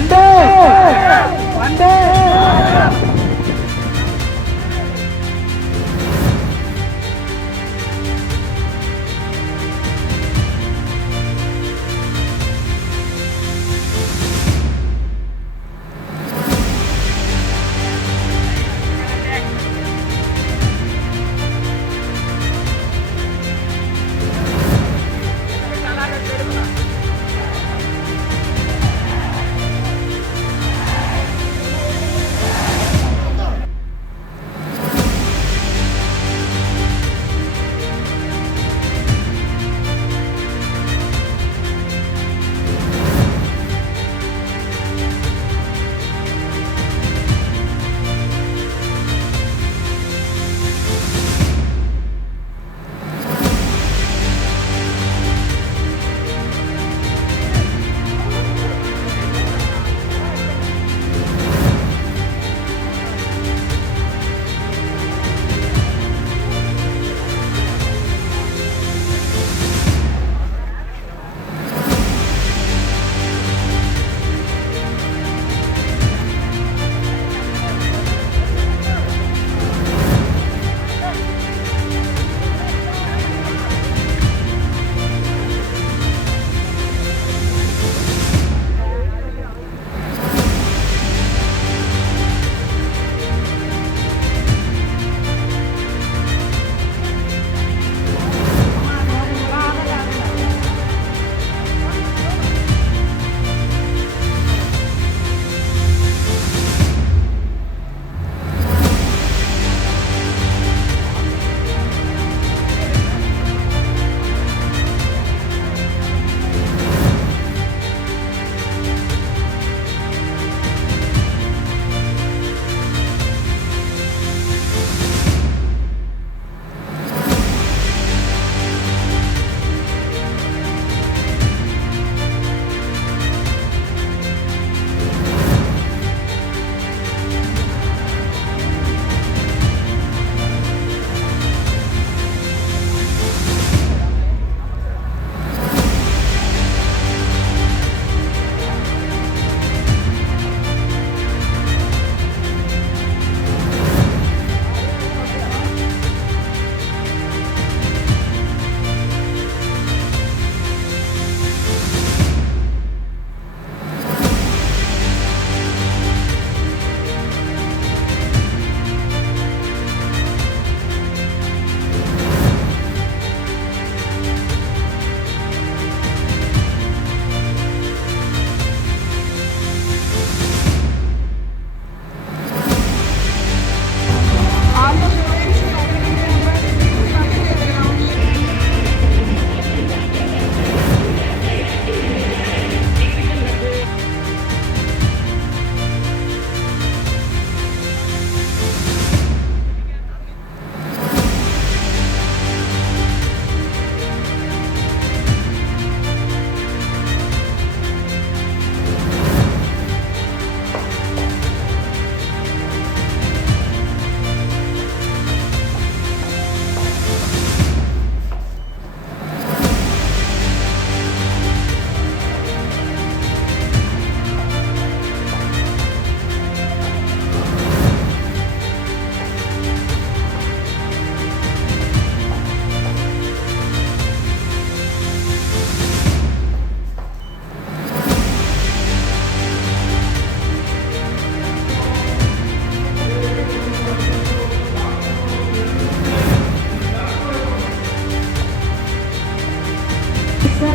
Vande Vande.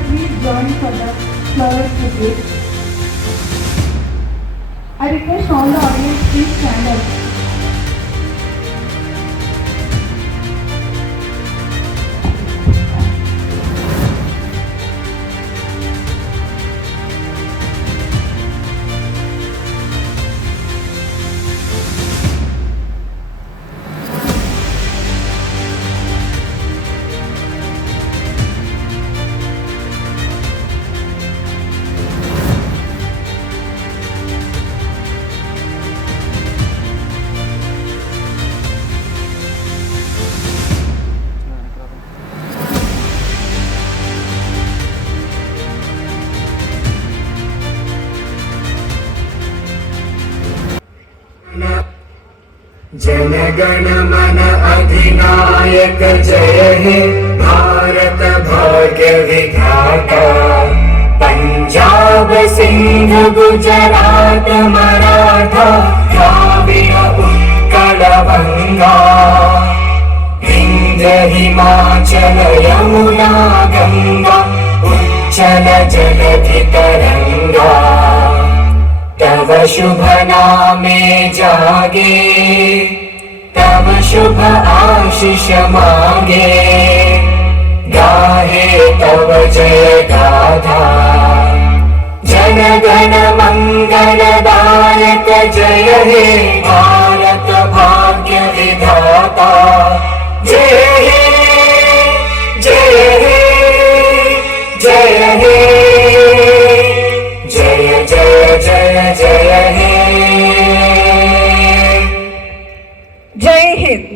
Please join for the flowers bouquet. I request all the audience please stand up. जनगण मन अधिनायक जय हे भारत भाग्य विधाता। पंजाब सिंध गुजरात मराठा द्राविड़ उत्कल बंगा विंध्य हिमाचल यमुना गंगा उच्चल जलधि तरंगा। तव शुभ नामे जागे तव शुभ आशीष मांगे गाहे तव जय गाथा। जन गण मंगलदायक जय हे भारत भाग्य विधाता। जय हे जय हे जय हे जय जय जय जय हे। जय Hind.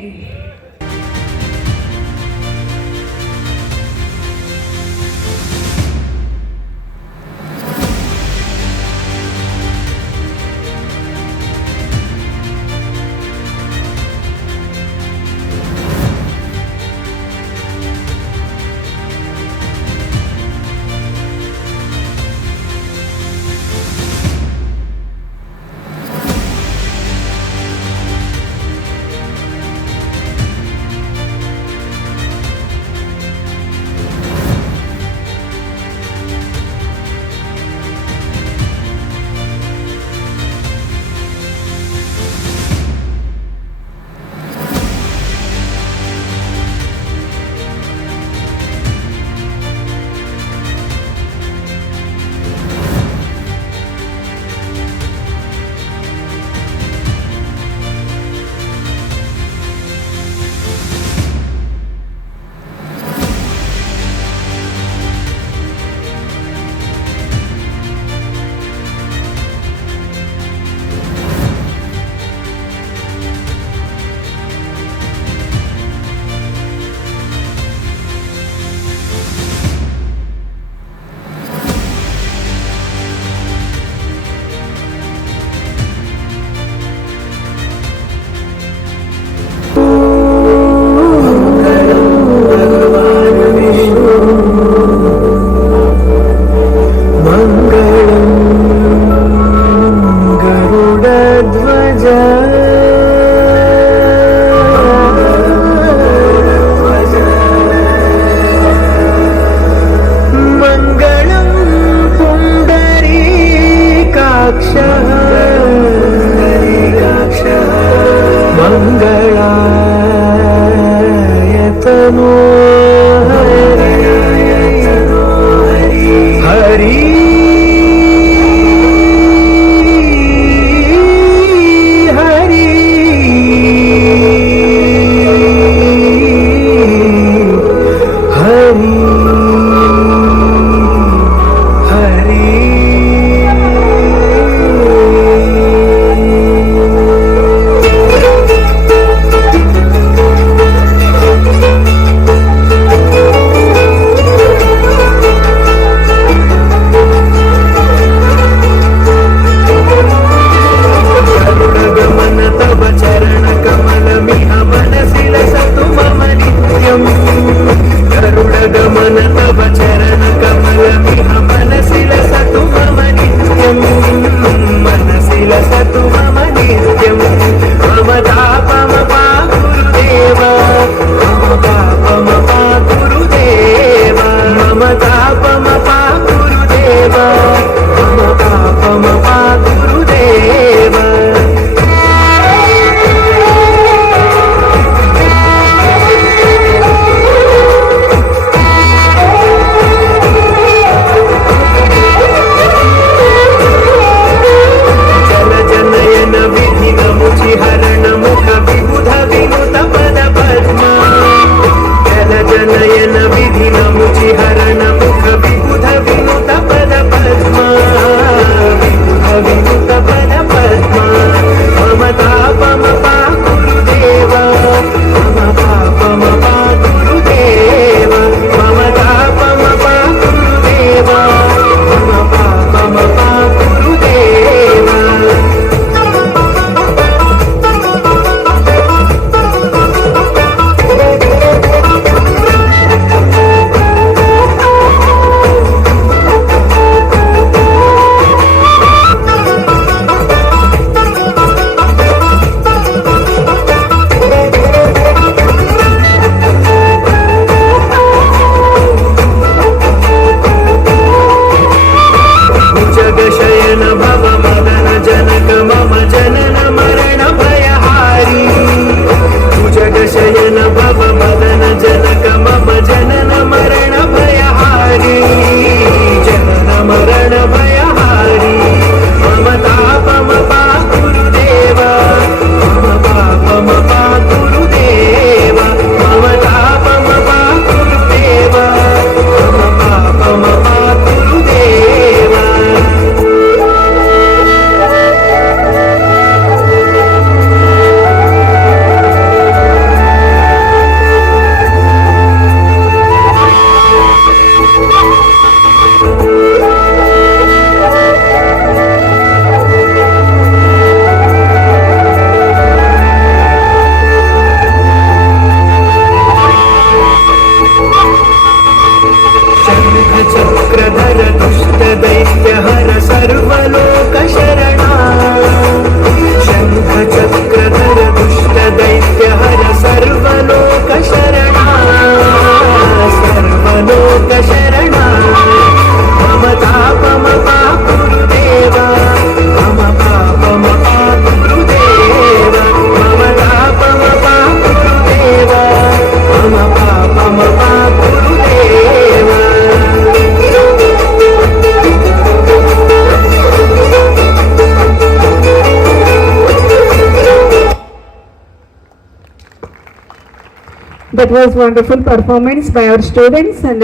That was wonderful performance by our students, and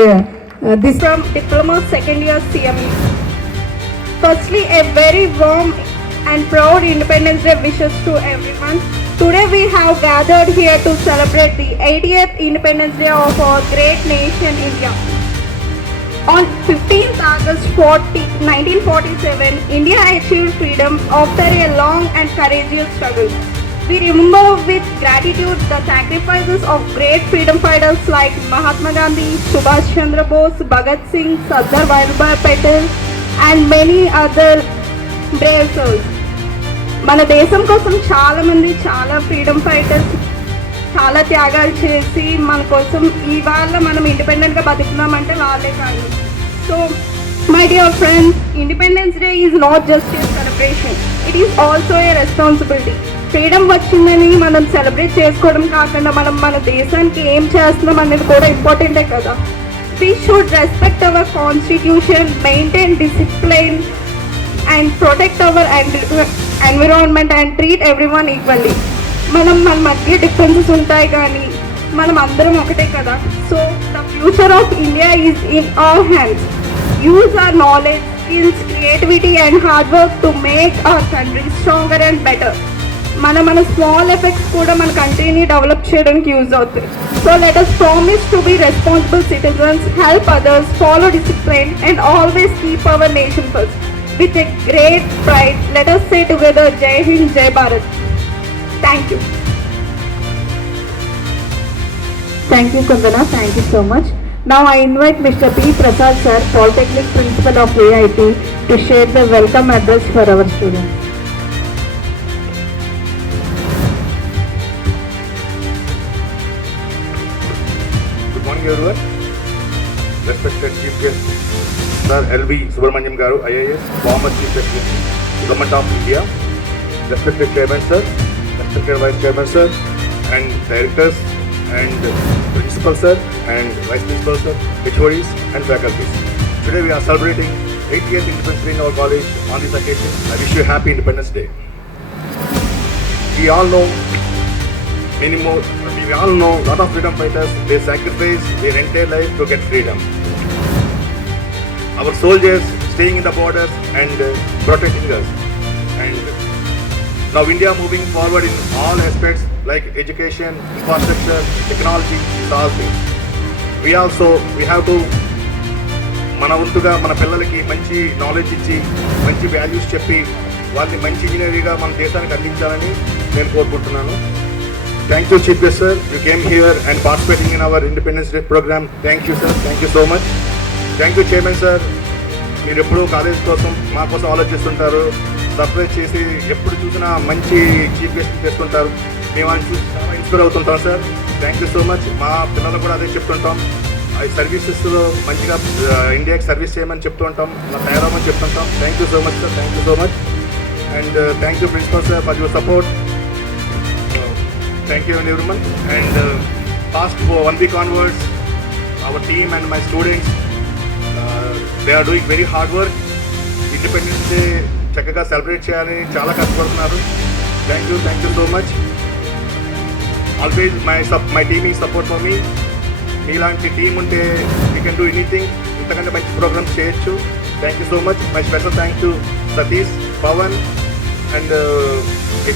this from Diploma Second Year CME. Firstly, a very warm and proud Independence Day wishes to everyone. Today we have gathered here to celebrate the 80th Independence Day of our great nation India. On 15th August 1947, India achieved freedom after a long and courageous struggle. We remember with gratitude the sacrifices of great freedom fighters like Mahatma Gandhi, Subhash Chandra Bose, Bhagat Singh, Sardar Vallabhbhai Patel and many other brave souls. మన దేశం కోసం చాలా freedom fighters చాలా త్యాగాలు చేసి మన కోసం ఇవాళ మనం ఇండిపెండెంట్గా బతుకున్నామంటే వాళ్ళే కాదు. So my dear friends, independence day is not just a celebration, it is also a responsibility. Freedom వచ్చిందని మనం సెలబ్రేట్ చేసుకోవడం కాకుండా మనం మన దేశానికి ఏం చేస్తున్నాం అనేది కూడా ఇంపార్టెంటే కదా. We should respect our constitution, maintain discipline and protect our environment and treat everyone equally. మన మధ్య డిఫరెన్సెస్ ఉంటాయి కానీ మనం అందరం ఒకటే కదా. So the future of India is in our hands. Use our knowledge, skills, creativity and hard work to make our country stronger and better. మన small effects కూడా మన కంట్రీని డెవలప్ చేయడానికి యూజ్ అవుతాయి. So let us promise to be responsible citizens, help others, follow discipline and always keep our nation first. With a great pride, let us say together, Jai Hind, Jai Bharat. Thank you. thank you Kundana, thank you so much. Now I invite Mr. P. Prasad sir, Polytechnic Principal of AIT, to share the welcome address for our students. Good morning everyone. Respected Chief Guest Sir L.V. Subramaniam Garu, IAS, former Chief Justice, Government of India, respected Chairman Sir, respected Vice Chairman Sir, and Directors and Principal Sir and Vice Principal Sir, HODs and faculties. Today we are celebrating 80th Independence Day in our college. On this occasion, I wish you a happy Independence Day. We all know lot of freedom fighters, they sacrifice their entire life to get freedom. Our soldiers staying in the borders and protecting us. And now India moving forward in all aspects like education, infrastructure, technology, all things. We have to మన వంతుగా మన పిల్లలకి మంచి knowledge ఇచ్చి మంచి values చెప్పి వాళ్ళని మంచి ఇంజనీరింగ్గా మన దేశానికి అందించాలని నేను కోరుకుంటున్నాను. Thank you Chief Guest Sir, you came here and participating in our Independence Day program. Thank you sir, thank you so much. Thank you chairman sir, మీరు ఎప్పుడూ కాలేజ్ కోసం మా కోసం ఆలోచిస్తుంటారు, సర్ప్రైజ్ చేసి ఎప్పుడు చూసినా మంచి చీఫ్ గెస్ట్ చేస్తుంటారు. మేము ఆయన చూసి చాలా ఇన్స్పైర్ అవుతుంటాం sir. Thank you so much. మా పిల్లలు కూడా అదే చెప్తుంటాం, ఈ సర్వీసెస్లో మంచిగా ఇండియాకి సర్వీస్ చేయమని చెప్తూ ఉంటాం, మా తయారవమని చెప్తుంటాం. Thank you so much sir, thank you so much. And thank you principal sir for your support. Thank you everyone. And past for 1 week onwards, our team and my students, they are doing very hard work. Independence Day చక్కగా celebrate చేయాలని చాలా కష్టపడుతున్నారు. Thank you so much. Always my team is support for me. మీలాంటి team ఉంటే we can do anything, ఇంతకంటే మంచి programmes చేయొచ్చు. Thank you so much. My special thanks to Satish, Pavan and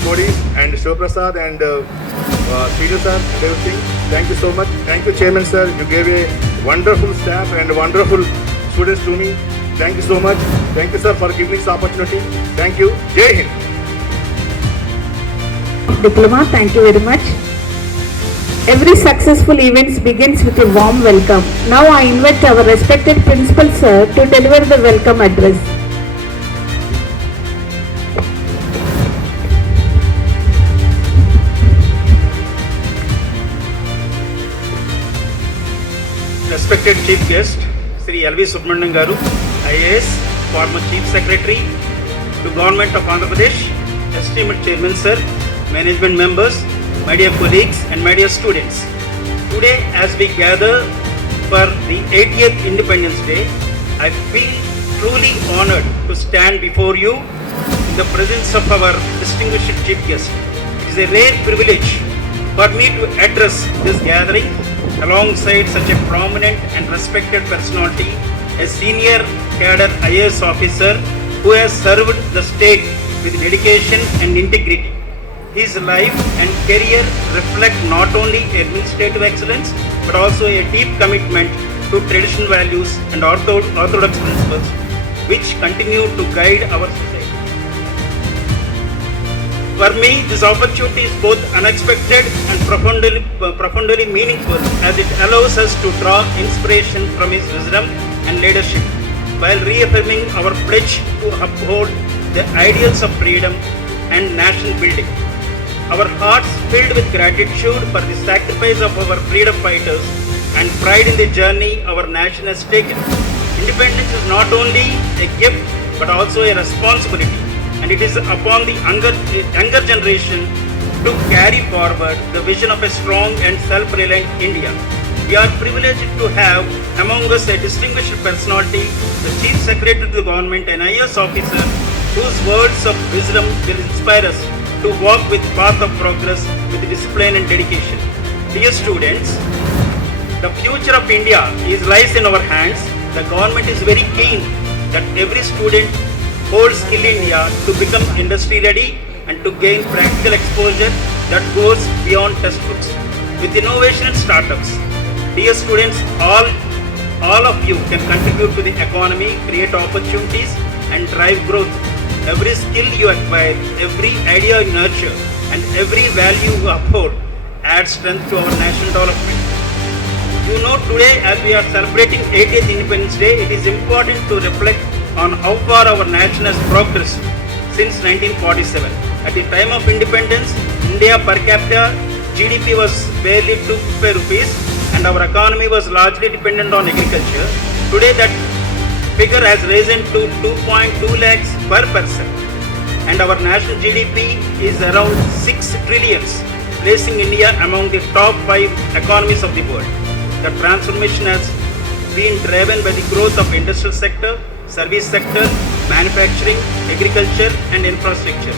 HODs and Shivprasad and Sridhar sir and everything. Thank you so much. Thank you Chairman sir, you gave a wonderful staff and wonderful students to me. Thank you so much. Thank you sir for giving this opportunity. Thank you. Jai Hind. Diploma, thank you very much. Every successful event begins with a warm welcome. Now I invite our respected Principal sir to deliver the welcome address. Respected Chief Guest, Sri L.V. Subramaniam Garu, IAS, former Chief Secretary to Government of Andhra Pradesh, esteemed Chairman Sir, management members, my dear colleagues and my dear students. Today as we gather for the 80th Independence Day, I feel truly honored to stand before you in the presence of our distinguished Chief Guest. It is a rare privilege for me to address this gathering alongside such a prominent and respected personality, a senior cadre IAS officer who has served the state with dedication and integrity. His life and career reflect not only administrative excellence but also a deep commitment to traditional values and orthodox principles which continue to guide our society. For me, this opportunity is both unexpected and profoundly meaningful as it allows us to draw inspiration from his wisdom and leadership while reaffirming our pledge to uphold the ideals of freedom and national building. Our hearts filled with gratitude for the sacrifice of our freedom fighters and pride in the journey our nation has taken. Independence is not only a gift but also a responsibility, and it is upon the younger generation to carry forward the vision of a strong and self-reliant India. We are privileged to have among us a distinguished personality, the Chief Secretary to the Government, an IAS officer whose words of wisdom will inspire us to walk with path of progress with discipline and dedication. Dear students, the future of India lies in our hands. The government is very keen that every student holds skill in India to become industry ready and to gain practical exposure that goes beyond textbooks. With innovation and startups, dear students, all of you can contribute to the economy, create opportunities and drive growth. Every skill you acquire, every idea you nurture and every value you uphold adds strength to our national development. You know, today as we are celebrating 80th Independence Day, it is important to reflect on how far our nation has progressed since 1947. At the time of independence, India per capita GDP was barely 250 rupees and our economy was largely dependent on agriculture. Today that figure has risen to 2.2 lakhs per person and our national GDP is around 6 trillions, placing India among the top 5 economies of the world. The transformation has been driven by the growth of industrial sector, service sector, manufacturing, agriculture and infrastructure,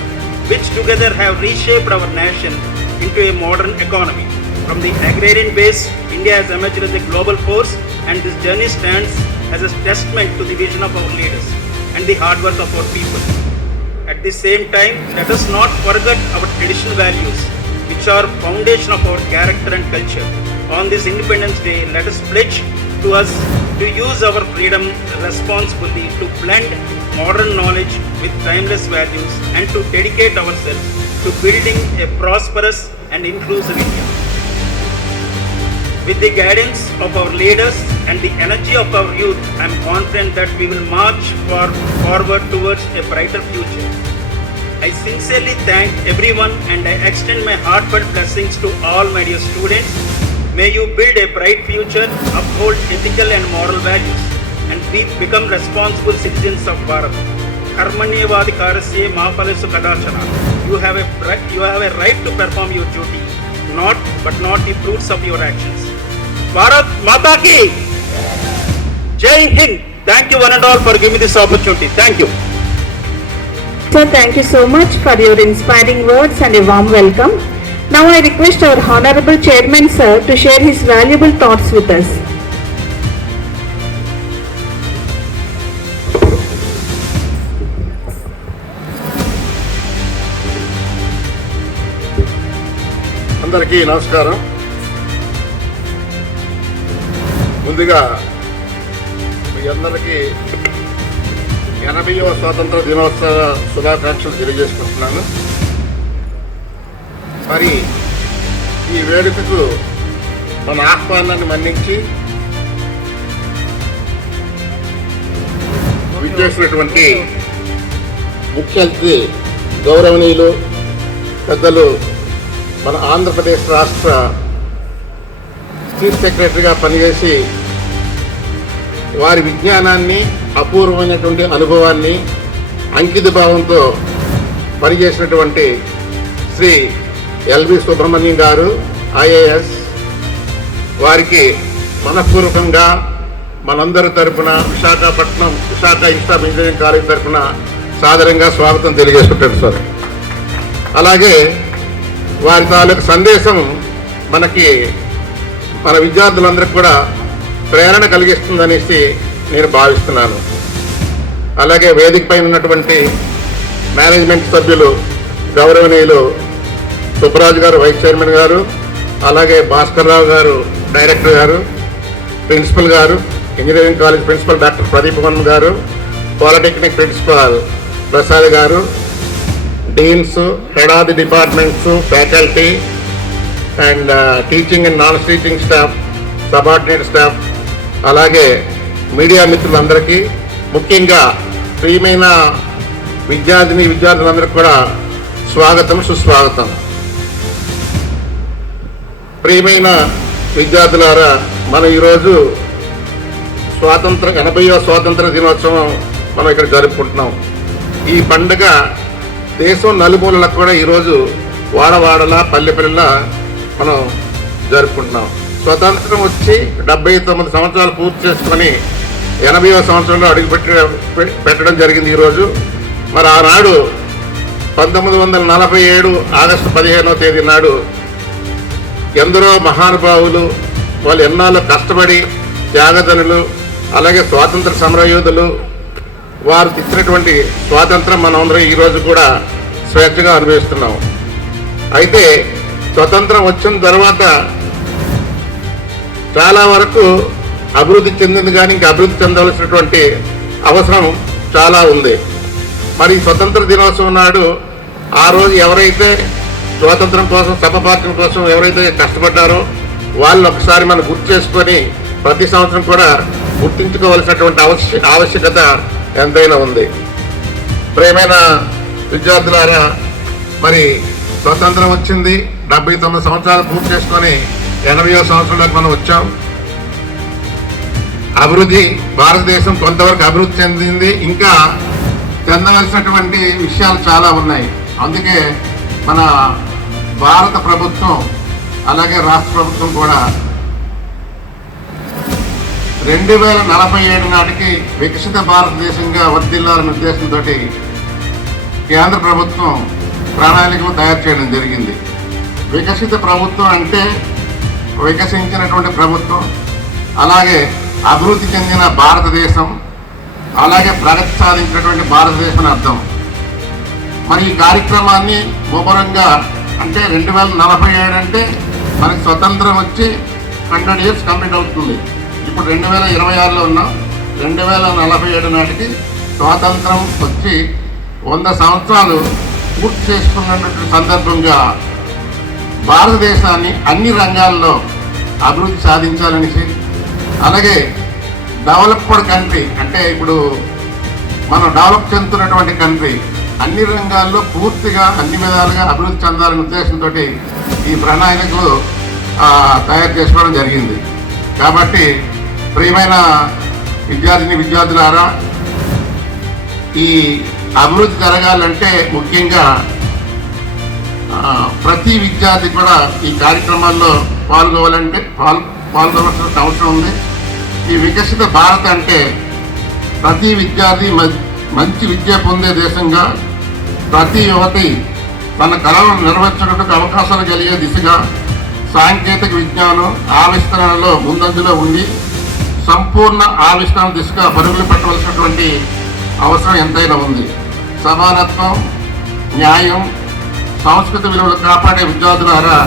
which together have reshaped our nation into a modern economy. From the agrarian base, India has emerged as a global force and this journey stands as a testament to the vision of our leaders and the hard work of our people. At the same time, let us not forget our traditional values, which are foundation of our character and culture. On this Independence Day, let us pledge to us to use our freedom responsibly, to blend modern knowledge with timeless values and to dedicate ourselves to building a prosperous and inclusive India. With the guidance of our leaders and the energy of our youth, I am confident that we will march forward towards a brighter future. I sincerely thank everyone and I extend my heartfelt blessings to all my dear students. May you build a bright future, uphold ethical and moral values, and become responsible citizens of Bharat. Karmanyevadikarasya ma phalesu kadachana. You have a right to perform your duty, not the fruits of your actions. Bharat Mata ki Jai Hind. Thank you one and all for giving me this opportunity. Thank you. Sir, thank you so much for your inspiring words and a warm welcome. Now I request our Honorable Chairman Sir to share his valuable thoughts with us. అందరికీ నమస్కారం. ముందుగా మీ అందరికీ 80వ స్వాతంత్ర దినోత్సవ శుభాకాంక్షలు తెలియజేసుకుంటున్నాను. మరి ఈ వేడుకకు మన ఆహ్వానాన్ని మన్నించి విచ్చేసినటువంటి ముఖ్య అతిథి గౌరవనీయులు పెద్దలు మన ఆంధ్రప్రదేశ్ రాష్ట్ర చీఫ్ సెక్రటరీగా పనిచేసి వారి విజ్ఞానాన్ని, అపూర్వమైనటువంటి అనుభవాన్ని, అంకిత భావంతో పనిచేసినటువంటి శ్రీ ఎల్వి సుబ్రహ్మణ్యం గారు ఐఏఎస్, వారికి మనపూర్వకంగా మనందరి తరపున విశాఖ ఇన్స్టిట్యూట్ ఇంజనీరింగ్ కాలేజ్ తరపున సాదరంగా స్వాగతం తెలియజేసుకుంటారు సార్. అలాగే వారి తాలూకు సందేశం మనకి మన విద్యార్థులందరికీ కూడా ప్రేరణ కలిగిస్తుందనేసి నేను భావిస్తున్నాను. అలాగే వేదిక పైన ఉన్నటువంటి మేనేజ్మెంట్ సభ్యులు గౌరవనీయులు సుబ్బరాజు గారు వైస్ చైర్మన్ గారు, అలాగే భాస్కర్ రావు గారు డైరెక్టర్ గారు, ప్రిన్సిపల్ గారు, engineering college principal doctor Pradeep Varma గారు, పాలిటెక్నిక్ ప్రిన్సిపల్ ప్రసాద్ గారు, deans, head of the departments, faculty and teaching and non teaching staff, subordinate staff, అలాగే మీడియా మిత్రులందరికీ, ముఖ్యంగా ప్రియమైన విద్యార్థులందరికీ కూడా స్వాగతం, సుస్వాగతం. ప్రియమైన విద్యార్థులారా, మనం ఈరోజు 80వ స్వాతంత్ర దినోత్సవం మనం ఇక్కడ జరుపుకుంటున్నాం. ఈ పండుగ దేశం నలుమూలలకు కూడా ఈరోజు వాడవాడలా పల్లెపల్లెలా మనం జరుపుకుంటున్నాం. స్వతంత్రం వచ్చి 79 సంవత్సరాలు పూర్తి చేసుకొని 80వ సంవత్సరంలో పెట్టడం జరిగింది ఈరోజు. మరి ఆనాడు 1947 ఆగస్టు 15వ తేదీ నాడు ఎందరో మహానుభావులు, వాళ్ళు ఎన్నాళ్ళు కష్టపడి త్యాగదనులు, అలాగే స్వాతంత్ర సమరయోధులు, వారు ఇచ్చినటువంటి స్వాతంత్రం మనమందరం ఈరోజు కూడా స్వేచ్ఛగా అనుభవిస్తున్నాం. అయితే స్వతంత్రం వచ్చిన తర్వాత చాలా వరకు అభివృద్ధి చెందింది, కానీ ఇంకా అభివృద్ధి చెందవలసినటువంటి అవసరం చాలా ఉంది. మరి స్వతంత్ర దినోత్సవం నాడు ఆ రోజు ఎవరైతే స్వాతంత్రం కోసం, సమపార్జన కోసం ఎవరైతే కష్టపడ్డారో వాళ్ళు ఒకసారి మనం గుర్తు చేసుకొని ప్రతి సంవత్సరం కూడా గుర్తించుకోవాల్సినటువంటి ఆవశ్యకత ఎంతైనా ఉంది. ప్రియమైన విద్యార్థులారా, మరి స్వతంత్రం వచ్చింది, 79 సంవత్సరాలు పూర్తి చేసుకొని 80వ సంవత్సరంలోకి మనం వచ్చాం. అభివృద్ధి, భారతదేశం కొంతవరకు అభివృద్ధి చెందింది, ఇంకా చెందవలసినటువంటి విషయాలు చాలా ఉన్నాయి. అందుకే మన భారత ప్రభుత్వం అలాగే రాష్ట్ర ప్రభుత్వం కూడా 2047 నాటికి వికసిత భారతదేశంగా వర్ధిల్లాలనే ఉద్దేశంతో కేంద్ర ప్రభుత్వం ప్రణాళికలు తయారు చేయడం జరిగింది. వికసిత ప్రభుత్వం అంటే వికసించినటువంటి ప్రభుత్వం, అలాగే అభివృద్ధి చెందిన భారతదేశం, అలాగే ప్రగతి సాధించినటువంటి భారతదేశం అర్థం. మరి ఈ కార్యక్రమాన్ని ముమ్మరంగా అంటే 2047 అంటే మనకి స్వతంత్రం వచ్చి 100 ఇయర్స్ కంప్లీట్ అవుతుంది. ఇప్పుడు 2026లో ఉన్నాం. 2047 నాటికి స్వాతంత్రం వచ్చి 100 సంవత్సరాలు పూర్తి చేసుకున్నటువంటి సందర్భంగా భారతదేశాన్ని అన్ని రంగాల్లో అభివృద్ధి సాధించాలనేసి, అలాగే డెవలప్డ్ కంట్రీ అంటే ఇప్పుడు మనం డెవలప్ చెందుతున్నటువంటి కంట్రీ, అన్ని రంగాల్లో పూర్తిగా అన్ని విధాలుగా అభివృద్ధి చెందాలనే ఉద్దేశంతో ఈ ప్రణాళికలు తయారు చేసుకోవడం జరిగింది. కాబట్టి ప్రియమైన విద్యార్థులారా, ఈ అభివృద్ధి జరగాలంటే ముఖ్యంగా ప్రతి విద్యార్థి కూడా ఈ కార్యక్రమాల్లో పాల్గొనవలసిన అవసరం ఉంది. ఈ వికసిత భారత్ అంటే ప్రతి విద్యార్థి మంచి విద్య పొందే దేశంగా, ప్రతి యువతి తన కళలను నెరవేర్చడానికి అవకాశాలు కలిగే దిశగా సాంకేతిక విజ్ఞానం ఆవిష్కరణలో ముందంజలో ఉండి సంపూర్ణ ఆవిష్కరణ దిశగా పరుగులు పెట్టవలసినటువంటి అవసరం ఎంతైనా ఉంది. సమానత్వం, న్యాయం, సంస్కృతి విలువలు కాపాడే విద్యార్థులారా,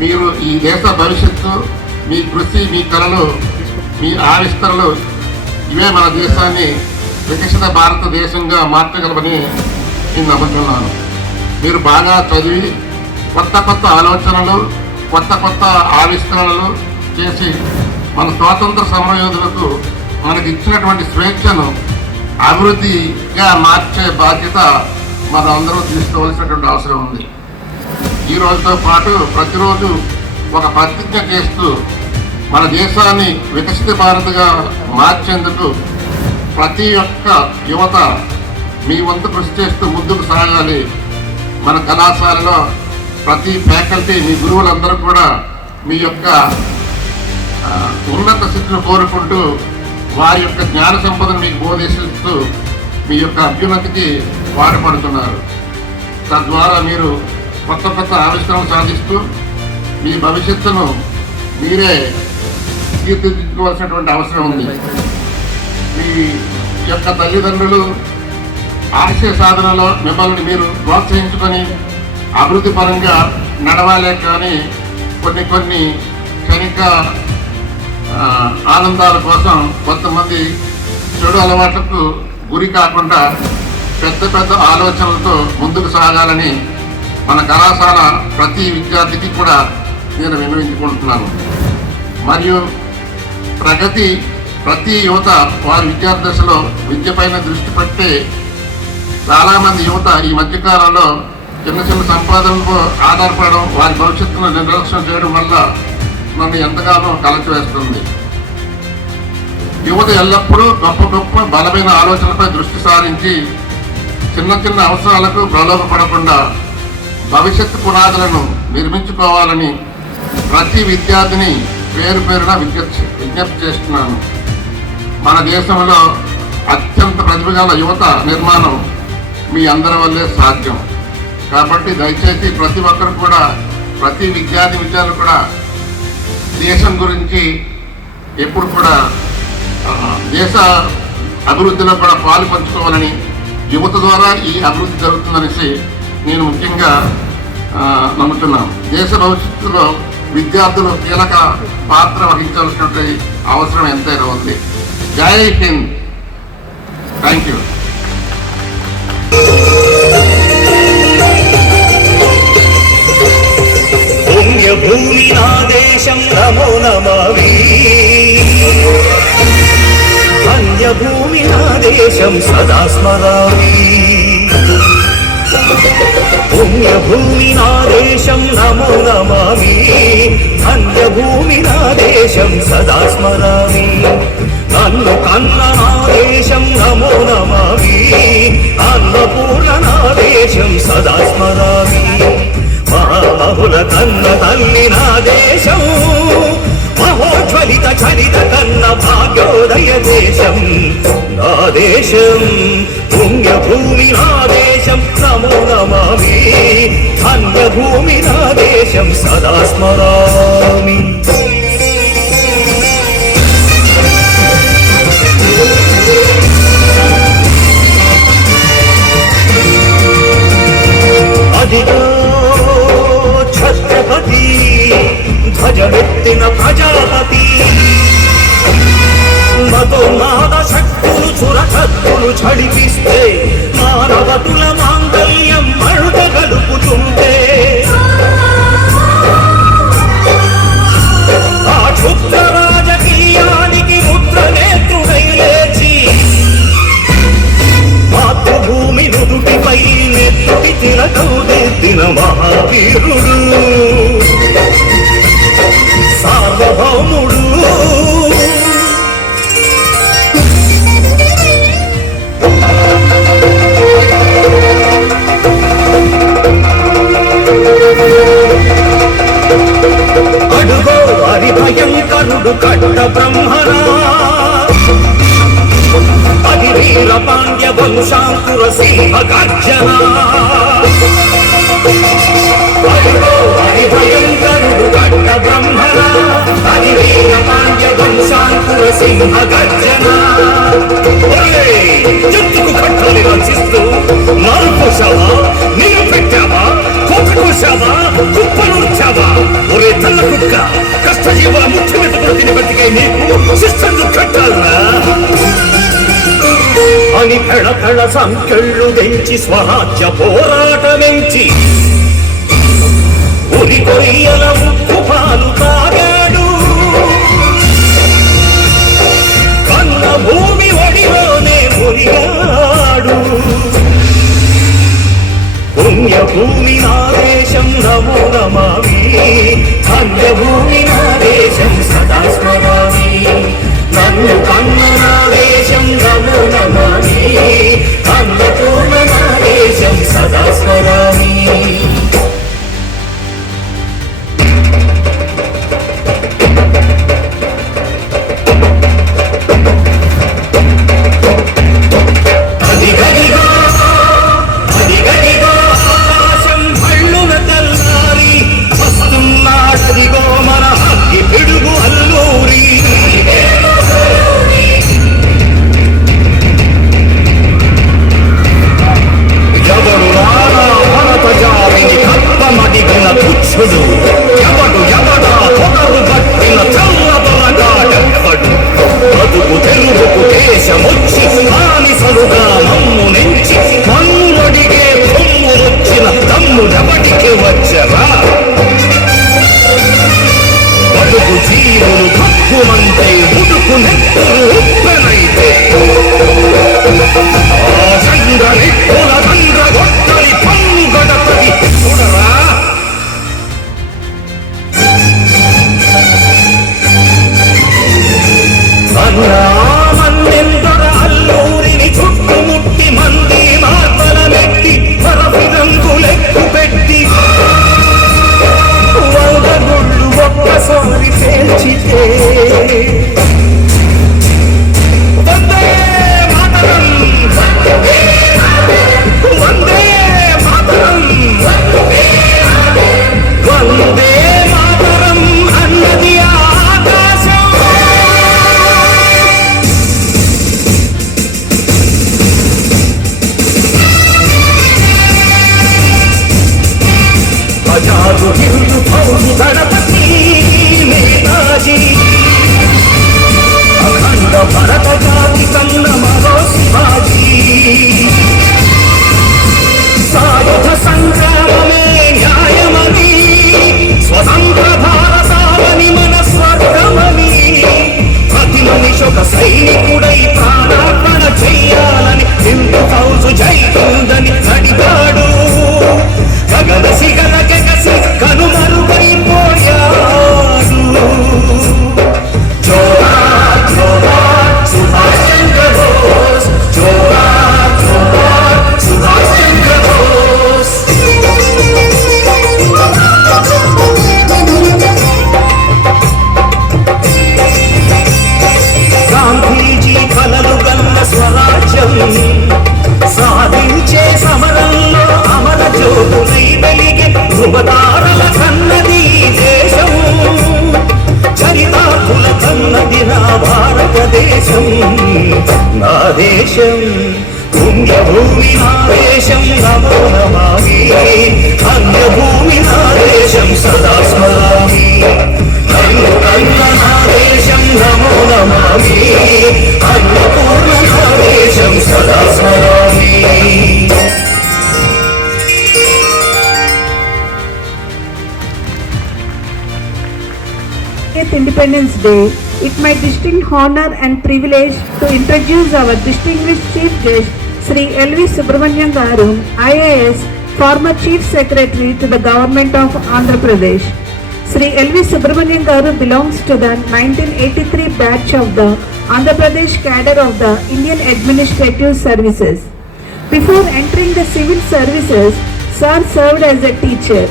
మీరు ఈ దేశ భవిష్యత్తు, మీ కృషి, మీ కళలు, మీ ఆవిష్కరణలు ఇవే మన దేశాన్ని వికసిత భారతదేశంగా మార్చగలమని నేను నమ్ముతున్నాను. మీరు బాగా చదివి కొత్త ఆలోచనలు, కొత్త ఆవిష్కరణలు చేసి మన స్వాతంత్ర సమరయోధులకు మనకి ఇచ్చినటువంటి స్వేచ్ఛను అభివృద్ధిగా మార్చే బాధ్యత మనం అందరూ తీసుకోవాల్సినటువంటి అవసరం ఉంది. ఈ రోజుతో పాటు ప్రతిరోజు ఒక ప్రతిజ్ఞ చేస్తూ మన దేశాన్ని వికసిత భారత్గా మార్చేందుకు ప్రతి ఒక్క యువత మీ వంతు కృషి చేస్తూ ముందుకు సాగాలి. మన కళాశాలలో ప్రతి ఫ్యాకల్టీ, మీ గురువులందరూ కూడా మీ యొక్క ఉన్నత స్థితిని కోరుకుంటూ వారి యొక్క జ్ఞాన సంపదను మీకు బోధిస్తూ మీ యొక్క అభ్యున్నతికి పాటుపడుతున్నారు. తద్వారా మీరు కొత్త ఆవిష్కరణ సాధిస్తూ మీ భవిష్యత్తును మీరే తీర్చిదిద్దుకోవాల్సినటువంటి అవసరం ఉంది. మీ యొక్క తల్లిదండ్రులు ఆశయ సాధనలో మిమ్మల్ని మీరు ప్రోత్సహించుకొని అభివృద్ధి పరంగా నడవాలే కానీ కొన్ని క్షణిక ఆనందాల కోసం కొంతమంది చెడు అలవాట్లకు గురి కాకుండా పెద్ద ఆలోచనలతో ముందుకు సాగాలని మన కళాశాల ప్రతి విద్యార్థికి కూడా నేను విన్నవించుకుంటున్నాను. మరియు ప్రతి యువత వారి విద్యార్థి దశలో విద్యపైన దృష్టి పెట్టే చాలామంది యువత ఈ మధ్యకాలంలో చిన్న సంపాదనలకు ఆధారపడడం, వారి భవిష్యత్తును నిర్లక్ష్యం చేయడం వల్ల నన్ను ఎంతగానో కలచివేస్తుంది. యువత ఎల్లప్పుడూ గొప్ప బలమైన ఆలోచనలపై దృష్టి సారించి చిన్న అవసరాలకు ప్రలోభపడకుండా భవిష్యత్తు పునాదులను నిర్మించుకోవాలని ప్రతి విద్యార్థిని పేరున విజ్ఞప్తి చేస్తున్నాను. మన దేశంలో అత్యంత ప్రతిభగల యువత నిర్మాణం మీ అందరి వల్లే సాధ్యం. కాబట్టి దయచేసి ప్రతి ఒక్కరు కూడా, ప్రతి విద్యార్థులు కూడా దేశం గురించి ఎప్పుడు కూడా దేశ అభివృద్ధిలో కూడా పాలు పంచుకోవాలని, యువత ద్వారా ఈ అభివృద్ధి జరుగుతుందనేసి నేను ముఖ్యంగా నమ్ముతున్నాను. దేశ భవిష్యత్తులో విద్యార్థులు కీలక పాత్ర వహించాల్సినటువంటి అవసరం ఎంతైనా ఉంది. జై హింద్. Thank you. పుణ్యభూమి నా దేశం నమో నమామి, అన్యభూమి నా దేశం సదా స్మరామి. పుణ్యభూమి నా దేశం నమో నమామి, అన్యభూమి నా దేశం సదా స్మరామి. నన్ను కన్న నా దేశం నమో నమామి, అన్నపూర్ణ నా దేశం సదా స్మరామి. మహామహుల కన్న తల్లి నా దేశం, మహోజ్వలిత చరిత కన్న భాగ్యోదయ దేశం నా దేశం. పుణ్యభూమి నా దేశం నమో నమామి, ధన్యభూమి నా దేశం సదా స్మరామి. అదిగో ఛత్రపతి ధ్వజమెత్తిన ప్రజాపతి, మతోన్మాద శక్తులు చురకత్తులు ఝడిపిస్తే, మానవతుల మాంగల్యం మడుగలుపుతుంటే, ఆ క్షుద్ర రాజకీయానికి ముద్రనేత్రుడై లేచి, మాతృభూమి నుదుటిపై నెత్తుటి తిలకం దిద్దిన మహావీరుడు, సార్వభౌముడు. అడుగో హరి భయంకరుడు కట్ట బ్రహ్మరా, అది వీర పాండ్య వంశాంకుర సింహ గర్జన. అడుగో హరి భయంకరుడు కట్ట బ్రహ్మరా, అది వీర పాండ్య వంశాంకుర సింహ గర్జన. జంతుకు కట్టాలి రచిస్తూ నారు పోసావా, నీరు పెట్టావా, కోక కోసావా, కుప్పనూర్చావా? ఒరే తల్ల కుక్క, కష్టజీవుల ముఖ్య మెతుకులు తిని బతికే నీకు శిస్తందు కట్టాలా అని పెళ సంఖ్యళ్ళు తెంచి స్వరాజ్య పోరాటమెంచి ఉరి కొయ్యల ఉప్పు పాలు తాగాడు. కన్న భూమి ఒడిలోనే మునిగాడు. పుణ్యభూమి నా దేశం నమో నమామి, ధన్యభూమి నా దేశం సదా స్మరామి. నన్ను కన్న నా దేశం నమో నమామి, అన్నపూర్ణ నా దేశం సదా స్మరామి. ఆకాశం భళ్ళున తెల్లారి వస్తున్నాడదిగో మన అగ్గి పిడుగు. గణపతి నేతాజీ అఖండ భరత జాతి కన్న మరో శివాజీ సాయుధ సంగ్రామమే న్యాయమని స్వతంత్ర భారతావని మన స్వర్గమని ప్రతి మనిషి ఒక సైనికుడై ప్రాణార్పణ చెయ్యాలని హిందూ ఫౌజు జైతుందని అడిగాడు గగన సిగల గగసి కనుమరుగైపోయాడు జోహార్ జోహార్ సుభాష్ చంద్ర బోస్ జోహార్ జోహార్ సుభాష్ చంద్ర బోస్ గాంధీజీ కలలు గన్న స్వరాజ్యం సాధించే సమరంలో అమర జ్యోతులై వెలిగే ధృవతారల కన్నది దేశం చరితార్థుల కన్నది నా భారతదేశం నా దేశం పుణ్యభూమి నా దేశం నమో నమామి అన్యభూమి నా దేశం సదా స్మరామి నన్ను కన్న నా దేశం నమో నమామి అన్నపూర్ణ నా దేశం సదా స్మరామి 40th Independence Day, it my distinct honor and privilege to introduce our distinguished Chief Guest, Sri L.V. Subramanian Garu, IAS, former Chief Secretary to the Government of Andhra Pradesh. Sri L.V. Subramanian Garu belongs to the 1983 batch of the Andhra Pradesh cadre of the Indian Administrative Services. Before entering the civil services, Sir served as a teacher,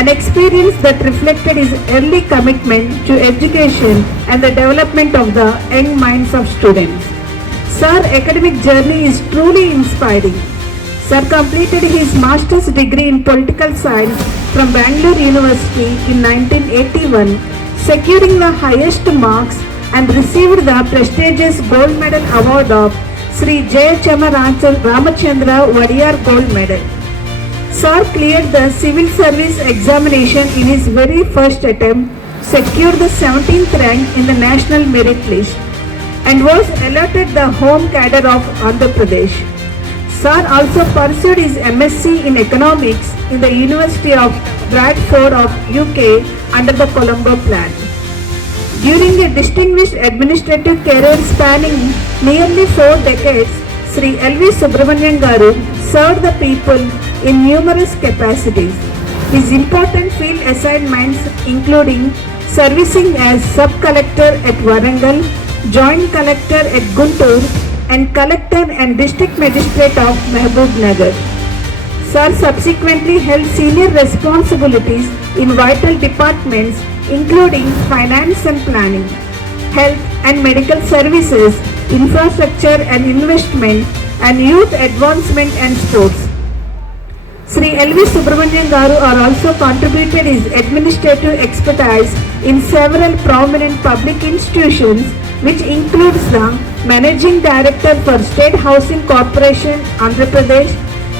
an experience that reflected his early commitment to education and the development of the young minds of students. Sir's academic journey is truly inspiring. Sir completed his master's degree in political science from Bangalore University in 1981, securing the highest marks and received the prestigious Gold Medal Award of Sri Jayachama Ramachandra Wadiyar Gold Medal. Sir cleared the civil service examination in his very first attempt, secured the 17th rank in the national merit list, and was allotted the home cadre of Andhra Pradesh. Sir also pursued his MSc in economics in the University of Bradford of UK under the Colombo Plan. During a distinguished administrative career spanning nearly 4 decades, Sri L.V. Subramanian Garu served the people in numerous capacities. His important field assignments including servicing as Sub-Collector at Warangal, Joint Collector at Guntur, and Collector and District Magistrate of Mahbubnagar. Sir subsequently held senior responsibilities in vital departments including finance and planning, health and medical services, infrastructure and investment, and youth advancement and sports. Sri L.V. Subramanian Garu also contributed his administrative expertise in several prominent public institutions, which includes the Managing Director for State Housing Corporation, Andhra Pradesh,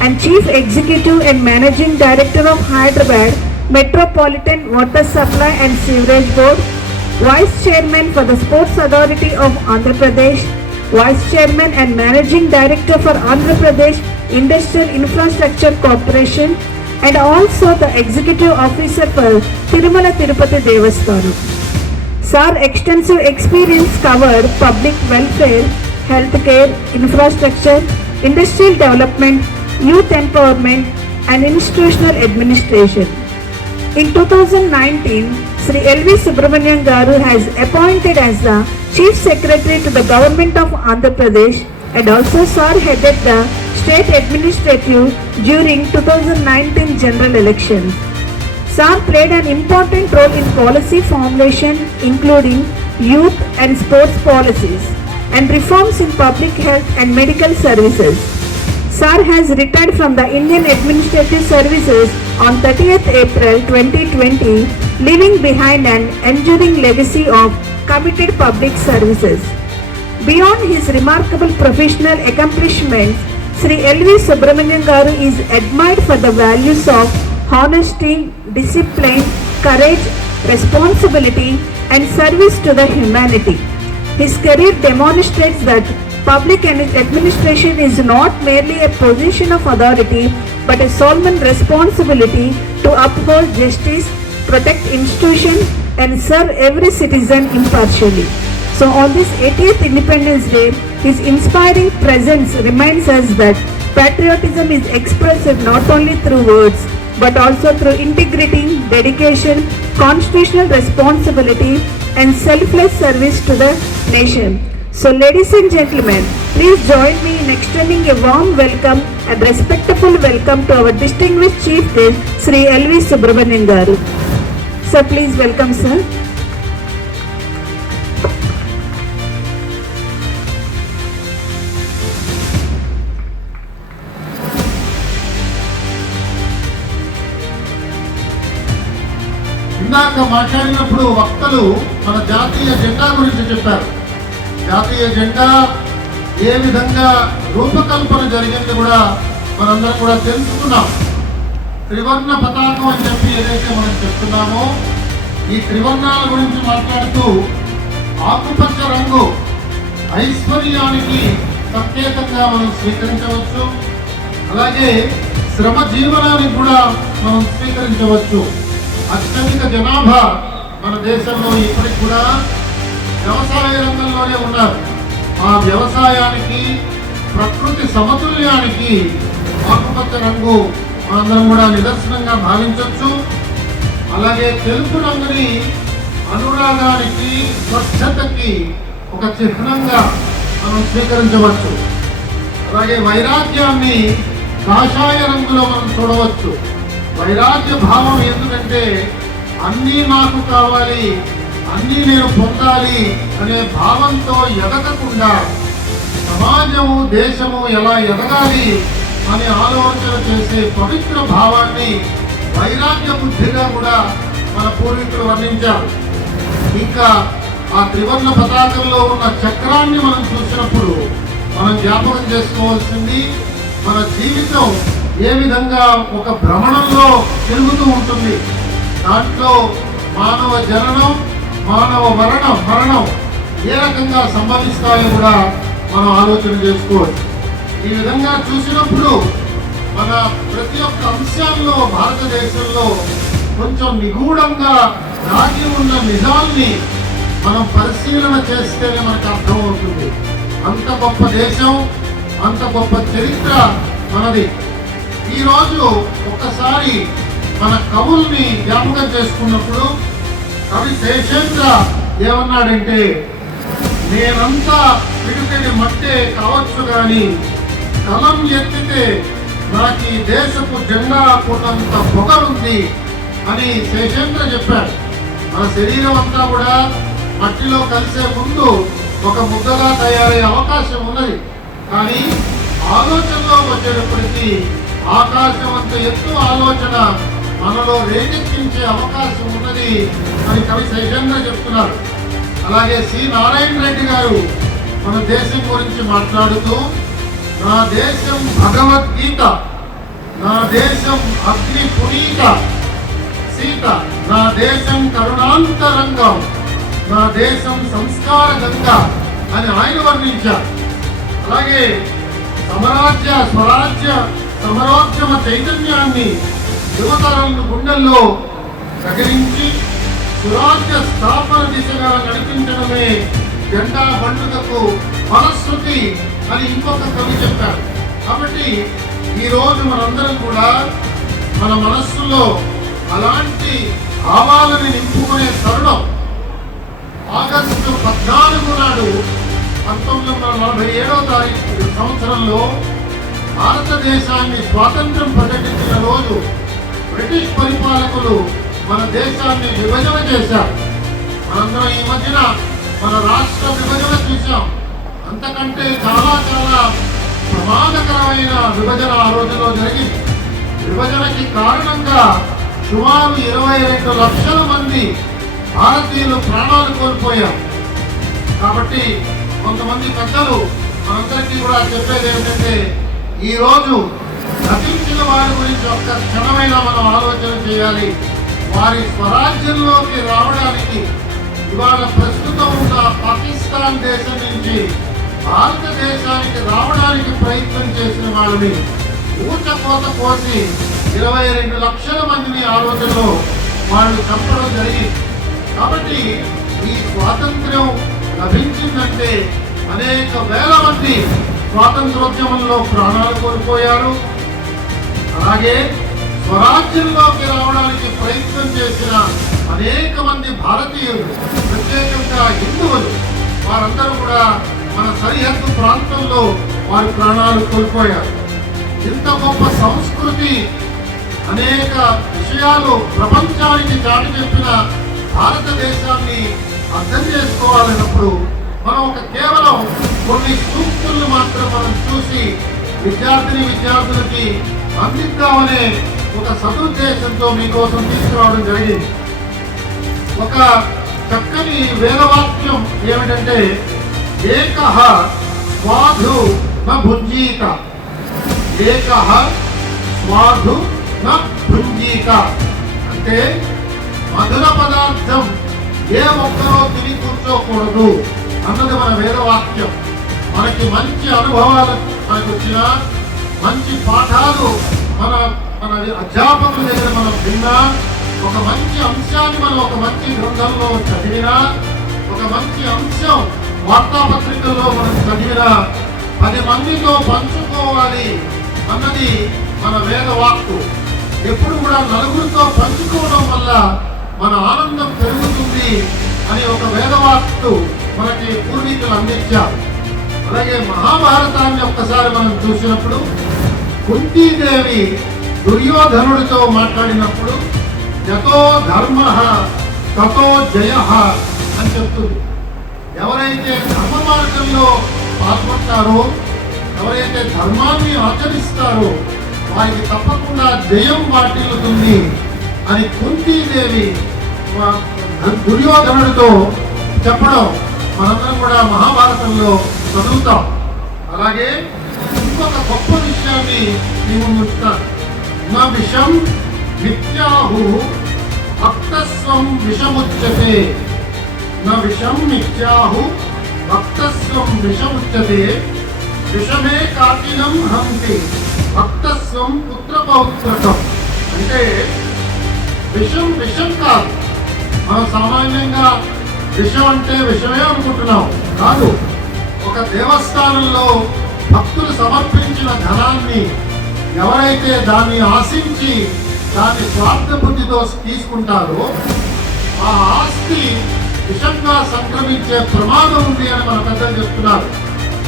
and Chief Executive and Managing Director of Hyderabad Metropolitan Water Supply and Sewerage Board, Vice Chairman for the Sports Authority of Andhra Pradesh, Vice Chairman and Managing Director for Andhra Pradesh Industrial Infrastructure Corporation, and also the Executive Officer for Tirumala Tirupati Devasthanam. Sir extensive experience covered public welfare, healthcare, infrastructure, industrial development, youth empowerment, and institutional administration. In 2019, Sri L.V. Subramanian Garu has appointed as the Chief Secretary to the Government of Andhra Pradesh, and also Sir headed the State Administrative during 2019 general elections. Sir played an important role in policy formulation including youth and sports policies and reforms in public health and medical services. Sir has retired from the Indian Administrative Services on 30th April 2020, leaving behind an enduring legacy of committed public services. Beyond his remarkable professional accomplishments, Sri L.V. Subramanian Garu is admired for the values of honesty, discipline, courage, responsibility, and service to the humanity. His career demonstrates that public administration is not merely a position of authority, but a solemn responsibility to uphold justice, protect institutions, and serve every citizen impartially. So on this 80th Independence Day, his inspiring presence reminds us that patriotism is expressed not only through words, but also through integrity, dedication, constitutional responsibility, and selfless service to the nation. So ladies and gentlemen, please join me in extending a warm welcome and respectful welcome to our distinguished chief guest, Sri L.V. Subramanian Garu. Sir, please welcome, sir. ఇందాక మాట్లాడినప్పుడు వక్తలు మన జాతీయ జెండా గురించి చెప్పారు. జాతీయ జెండా ఏ విధంగా రూపకల్పన జరిగింది కూడా మనందరం కూడా తెలుసుకున్నాం. త్రివర్ణ పతాకం అని చెప్పి ఏదైతే మనం చెప్తున్నామో, ఈ త్రివర్ణాల గురించి మాట్లాడుతూ ఆకుపచ్చ రంగు ఐశ్వర్యానికి సంకేతంగా మనం స్వీకరించవచ్చు. అలాగే శ్రమ జీవనానికి కూడా మనం స్వీకరించవచ్చు. అత్యధిక జనాభా మన దేశంలో ఇప్పటికి కూడా వ్యవసాయ రంగంలోనే ఉన్నారు. ఆ వ్యవసాయానికి, ప్రకృతి సమతుల్యానికి ఆకుపచ్చ రంగు మనందరం కూడా నిదర్శనంగా భావించవచ్చు. అలాగే తెలుపు రంగుని అనురాగానికి, స్వచ్ఛతకి ఒక చిహ్నంగా మనం స్వీకరించవచ్చు. అలాగే వైరాగ్యాన్ని కాషాయ రంగులో మనం చూడవచ్చు. వైరాగ్య భావం ఎందుకంటే అన్నీ నాకు కావాలి, అన్నీ నేను పొందాలి అనే భావంతో ఎదగకుండా సమాజము, దేశము ఎలా ఎదగాలి అనే ఆలోచన చేసే పవిత్ర భావాన్ని వైరాగ్య బుద్ధిగా కూడా మన పూర్వీకులు వర్ణించారు. ఇంకా ఆ త్రివర్ణ పతాకంలో ఉన్న చక్రాన్ని మనం చూసినప్పుడు మనం జ్ఞాపకం చేసుకోవాల్సింది, మన జీవితం ఏ విధంగా ఒక భ్రమణంలో తిరుగుతూ ఉంటుంది. దాంట్లో మానవ జననం, మానవ మరణం ఏ రకంగా సంభవిస్తాయో కూడా మనం ఆలోచన చేసుకోవచ్చు. ఈ విధంగా చూసినప్పుడు మన ప్రతి ఒక్క అంశాల్లో భారతదేశంలో కొంచెం నిగూఢంగా దాగి ఉన్న నిజాల్ని మనం పరిశీలన చేస్తేనే మనకు అర్థమవుతుంది. అంత గొప్ప దేశం, అంత గొప్ప చరిత్ర మనది. ఈరోజు ఒక్కసారి మన కవుల్ని జ్ఞాపకం చేసుకున్నప్పుడు కవి శేషేంద్ర ఏమన్నాడంటే, నేనంతా పిడికిడి మట్టే కావచ్చు కానీ కలం ఎత్తితే నాకు ఈ దేశపు జెండా కొన్నంత పొగరుంది అని శేషేంద్ర చెప్పాడు. మన శరీరం అంతా కూడా మట్టిలో కలిసే ముందు ఒక ముద్దగా తయారయ్యే అవకాశం ఉన్నది. కానీ ఆలోచనలో వచ్చేటప్పటికీ ఆకాశం అంత ఎత్తు ఆలోచన మనలో రేకెత్తించే అవకాశం ఉన్నది అని కవి శేషేంద్ర చెప్తున్నారు. అలాగే సి నారాయణ రెడ్డి గారు మన దేశం గురించి మాట్లాడుతూ, నా దేశం భగవద్గీత, నా దేశం అగ్ని పునీత సీత, నా దేశం కరుణాంతరంగం, నా దేశం సంస్కార గంగా అని ఆయన వర్ణించారు. అలాగే సమరాజ్య స్వరాజ్య సమరోద్యమ చైతన్యాన్ని యువతరం గుండెల్లో ప్రకటించి సురాజ్య స్థాపన దిశగా నడిపించడమే జెండా పండుగకు ఫలశ్రుతి అని ఇంకొక కవి చెప్పారు. కాబట్టి ఈరోజు మనందరం కూడా మన మనస్సులో అలాంటి భావాలని నింపుకునే తరుణం. ఆగస్టు 14 నాడు 1947 సంవత్సరంలో భారతదేశాన్ని స్వాతంత్రం ప్రకటించిన రోజు బ్రిటిష్ పరిపాలకులు మన దేశాన్ని విభజన చేశారు. మనందరం ఈ మధ్యన మన రాష్ట్ర విభజన చూసాం. అంతకంటే చాలా చాలా ప్రమాదకరమైన విభజన ఆ రోజులో జరిగింది. విభజనకి కారణంగా సుమారు 22 లక్షల మంది భారతీయులు ప్రాణాలు కోల్పోయారు. కాబట్టి కొంతమంది పెద్దలు మనందరికీ కూడా చెప్పేది ఏమిటంటే, ఈరోజు గతించిన వారి గురించి ఒక్క క్షణమైనా మనం ఆలోచన చేయాలి. వారి స్వరాజ్యంలోకి రావడానికి ఇవాళ ప్రస్తుతం ఉన్న పాకిస్తాన్ దేశం నుంచి భారతదేశానికి రావడానికి ప్రయత్నం చేసిన వాళ్ళని ఊచకోత కోసి 22 లక్షల మందిని ఆ రోజుల్లో వాళ్ళు చంపడం జరిగింది. కాబట్టి ఈ స్వాతంత్ర్యం లభించిందంటే అనేక వేల మంది స్వాతంత్రోద్యమంలో ప్రాణాలు కోల్పోయారు. అలాగే స్వరాజ్యంలోకి రావడానికి ప్రయత్నం చేసిన అనేక మంది భారతీయులు, ప్రత్యేకంగా హిందువులు, వారందరూ కూడా మన సరిహద్దు ప్రాంతంలో వారి ప్రాణాలు కోల్పోయారు. ఇంత గొప్ప సంస్కృతి, అనేక విషయాలు ప్రపంచానికి చాటి చెప్పిన భారతదేశాన్ని అర్థం చేసుకోవాలన్నప్పుడు మనం కేవలం కొన్ని సూక్తులను మాత్రం మనం చూసి విద్యార్థులకి అందిద్దామనే ఒక సదుద్దేశంతో మీకోసం తీసుకురావడం జరిగింది. ఒక చక్కని వేదవాక్యం ఏమిటంటే, ఏకః స్వాధు న భుంజీత, ఏకః స్వాధు న భుంజీత అంటే మధుర పదార్థం ఏ ఒక్కరో తిని కూర్చోకూడదు అన్నది మన వేదవాక్యం. మనకి మంచి అనుభవాలు మనకు వచ్చిన మంచి పాఠాలు మన అధ్యాపకుల దగ్గర మనం విన్నా, ఒక మంచి అంశాన్ని మనం ఒక మంచి గ్రంథంలో చదివినా, ఒక మంచి అంశం వార్తాపత్రికల్లో మనం చదివినా 10 మందితో పంచుకోవాలి అన్నది మన వేదవాక్కు. ఎప్పుడు కూడా నలుగురితో పంచుకోవడం వల్ల మన ఆనందం పెరుగుతుంది అని ఒక వేదవాక్కు మనకి పూర్వీకులు అందించారు. అలాగే మహాభారతాన్ని ఒక్కసారి మనం చూసినప్పుడు కుంతీదేవి దుర్యోధనుడితో మాట్లాడినప్పుడు యతో ధర్మ తతో జయ అని చెప్తుంది. ఎవరైతే ధర్మ మార్గంలో పాల్గొంటారో, ఎవరైతే ధర్మాన్ని ఆచరిస్తారో వారికి తప్పకుండా జయం వాటిల్లుతుంది అని కుంతీదేవి దుర్యోధనుడితో చెప్పడం మనందరం కూడా మహాభారతంలో చదువుతాం. అలాగే ఇంకొక గొప్ప విషయాన్ని మేము ఉంచుతాను. నా విషం మిథ్యాహు భక్తస్వం విషముచ్యతే, నా విషం మిథ్యాహు భక్తస్వం విషముచ్యతే, విషమే కాకినం హంతి భక్తస్వం పుత్రపౌత్రకం. అంటే విషం కాదు. మనం సామాన్యంగా విషం అంటే విషమే అనుకుంటున్నాం. కాదు. ఒక దేవస్థానంలో భక్తులు సమర్పించిన ధనాన్ని ఎవరైతే దాన్ని ఆశించి దాన్ని స్వార్థ బుద్ధితో తీసుకుంటారో ఆ ఆస్తి విషంగా సంక్రమించే ప్రమాదం ఉంది అని మన పెద్దలు చెప్తున్నారు.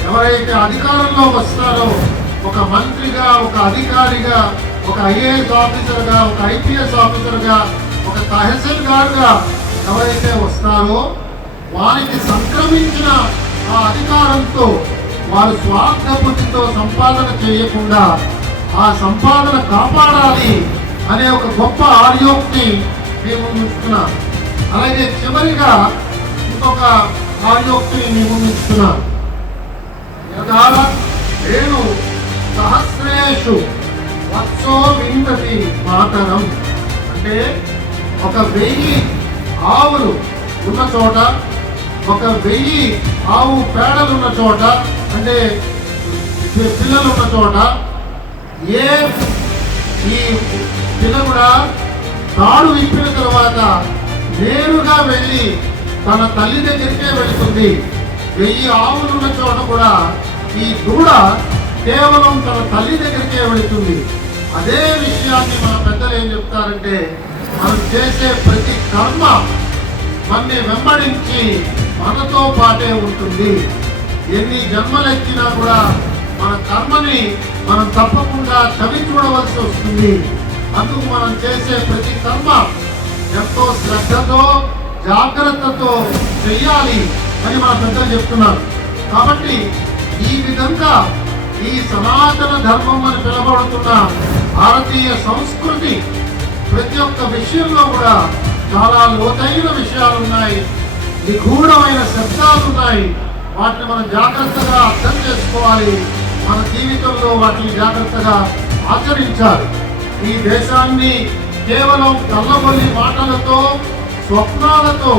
ఎవరైతే అధికారంలో వస్తారో, ఒక మంత్రిగా, ఒక అధికారిగా, ఒక ఐఏఎస్ ఆఫీసర్గా, ఒక ఐపీఎస్ ఆఫీసర్గా, ఒక తహసీల్దార్గా ఎవరైతే వస్తారో వారికి సంక్రమించిన ఆ అధికారంతో వారు స్వార్థ బుద్ధితో సంపాదన చేయకుండా ఆ సంపాదన కాపాడాలి అనే ఒక గొప్ప ఆర్యోక్తి మేము ఉంచుతున్నాం. అలాగే చివరిగా ఇంకొక ఆర్యోక్తిని మేము ఉంచుతున్నాం. యదా రేణు సహస్రేషు వత్సో విందతి మాతరం అంటే 1000 ఆవులు ఉన్న చోట, 1000 ఆవు పేడలు ఉన్న చోట, అంటే పిల్లలు ఉన్న చోట ఈ పిల్ల కూడా తాడు విప్పిన తర్వాత నేరుగా వెళ్ళి తన తల్లి దగ్గరికే వెళుతుంది. 1000 ఆవులు ఉన్న చోట కూడా ఈ దూడ కేవలం తన తల్లి దగ్గరికే వెళుతుంది. అదే విషయాన్ని మన పెద్దలు ఏం చెప్తారంటే, మనం చేసే ప్రతి కర్మ మనని వెంబడించి మనతో పాటే ఉంటుంది. ఎన్ని జన్మలెత్తినా కూడా మన కర్మని మనం తప్పకుండా చవి చూడవలసి వస్తుంది. అందుకు మనం చేసే ప్రతి కర్మ ఎంతో శ్రద్ధతో, జాగ్రత్తతో చెయ్యాలి అని మన పెద్దలు చెప్తున్నారు. కాబట్టి ఈ విధంగా ఈ సనాతన ధర్మం అని పిలవబడుతున్న భారతీయ సంస్కృతి ప్రతి ఒక్క విషయంలో కూడా చాలా లోతైన విషయాలు ఉన్నాయి, నిగూఢమైన శబ్దాలు ఉన్నాయి. వాటిని మనం జాగ్రత్తగా అర్థం చేసుకోవాలి. మన జీవితంలో వాటిని జాగ్రత్తగా ఆచరించాలి. ఈ దేశాన్ని కేవలం కళ్ళబొల్లి మాటలతో స్వప్నాలతో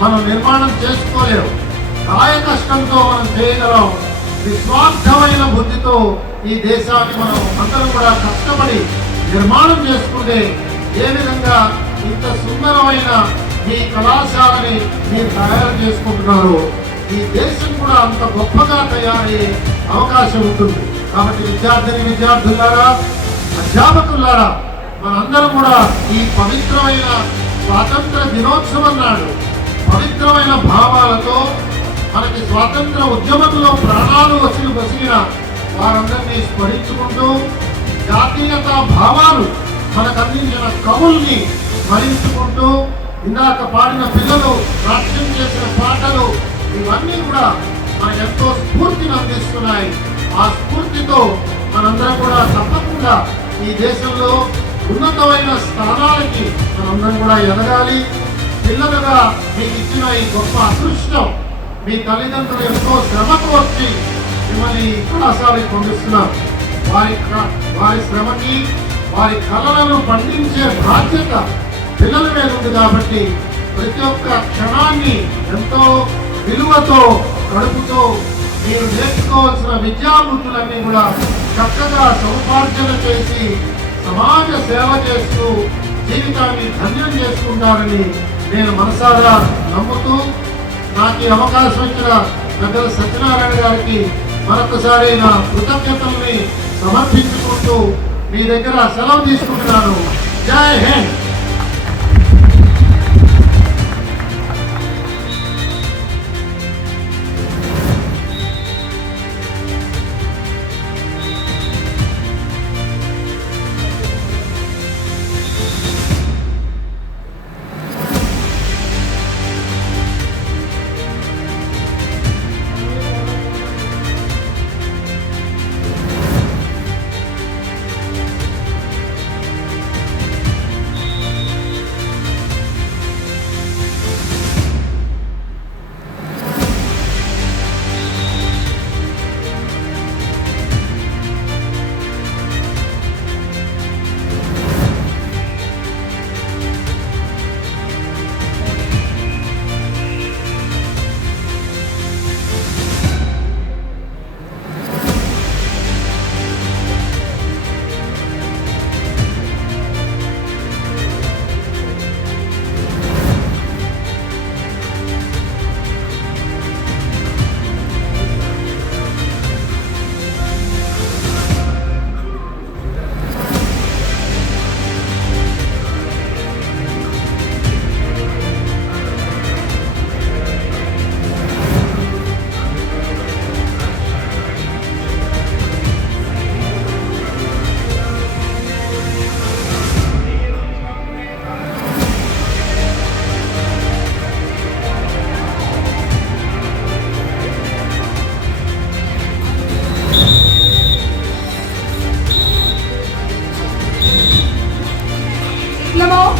మనం నిర్మాణం చేసుకోలేము. కాయ కష్టంతో మనం చేయగలం. నిస్వార్థమైన బుద్ధితో ఈ దేశాన్ని మనం అందరం కూడా కష్టపడి నిర్మాణం చేసుకుంటే ఏ విధంగా ఇంత సుందరమైన మీ కళాశాలని మీరు తయారు చేసుకుంటున్నారు, ఈ దేశం కూడా అంత గొప్పగా తయారయ్యే అవకాశం ఉంటుంది. కాబట్టి విద్యార్థులారా, అధ్యాపకులారా, మనందరం కూడా ఈ పవిత్రమైన స్వాతంత్ర దినోత్సవం నాడు పవిత్రమైన భావాలతో మనకి స్వాతంత్ర ఉద్యమంలో ప్రాణాలు బసిగిన వారందరినీ స్మరించుకుంటూ జాతీయత భావాలు మనకు అందించిన కవుల్ని స్మరించుకుంటూ ఇందాక పాడిన పిల్లలు నాట్యం చేసిన పాటలు ఇవన్నీ కూడా మనకు ఎంతో స్ఫూర్తిని అందిస్తున్నాయి. ఆ స్ఫూర్తితో మనందరం కూడా తప్పకుండా ఈ దేశంలో ఉన్నతమైన స్థానాలకి మనందరం కూడా ఎదగాలి. పిల్లలుగా మీకు ఇచ్చిన ఈ గొప్ప అదృష్టం మీ తల్లిదండ్రులు ఎంతో శ్రమ కోర్చి మిమ్మల్ని కళాశాలకు పంపిస్తున్నారు. వారి శ్రమకి వారి కళలను పండించే బాధ్యత పిల్లల మీద ఉంది. కాబట్టి ప్రతి ఒక్క క్షణాన్ని ఎంతో విలువతో గడుపుతూ మీరు నేర్చుకోవాల్సిన విద్యాబుద్ధులన్నీ కూడా చక్కగా సముపార్జన చేసి సమాజ సేవ చేస్తూ జీవితాన్ని ధన్యం చేసుకుంటారని నేను మనసారా నమ్ముతూ నాకు ఈ అవకాశం ఇచ్చిన పెద్దల సత్యనారాయణ గారికి మరొకసారి నా కృతజ్ఞతల్ని సమర్పించుకుంటూ మీ దగ్గర సెలవు తీసుకుంటున్నాను. జై Hind.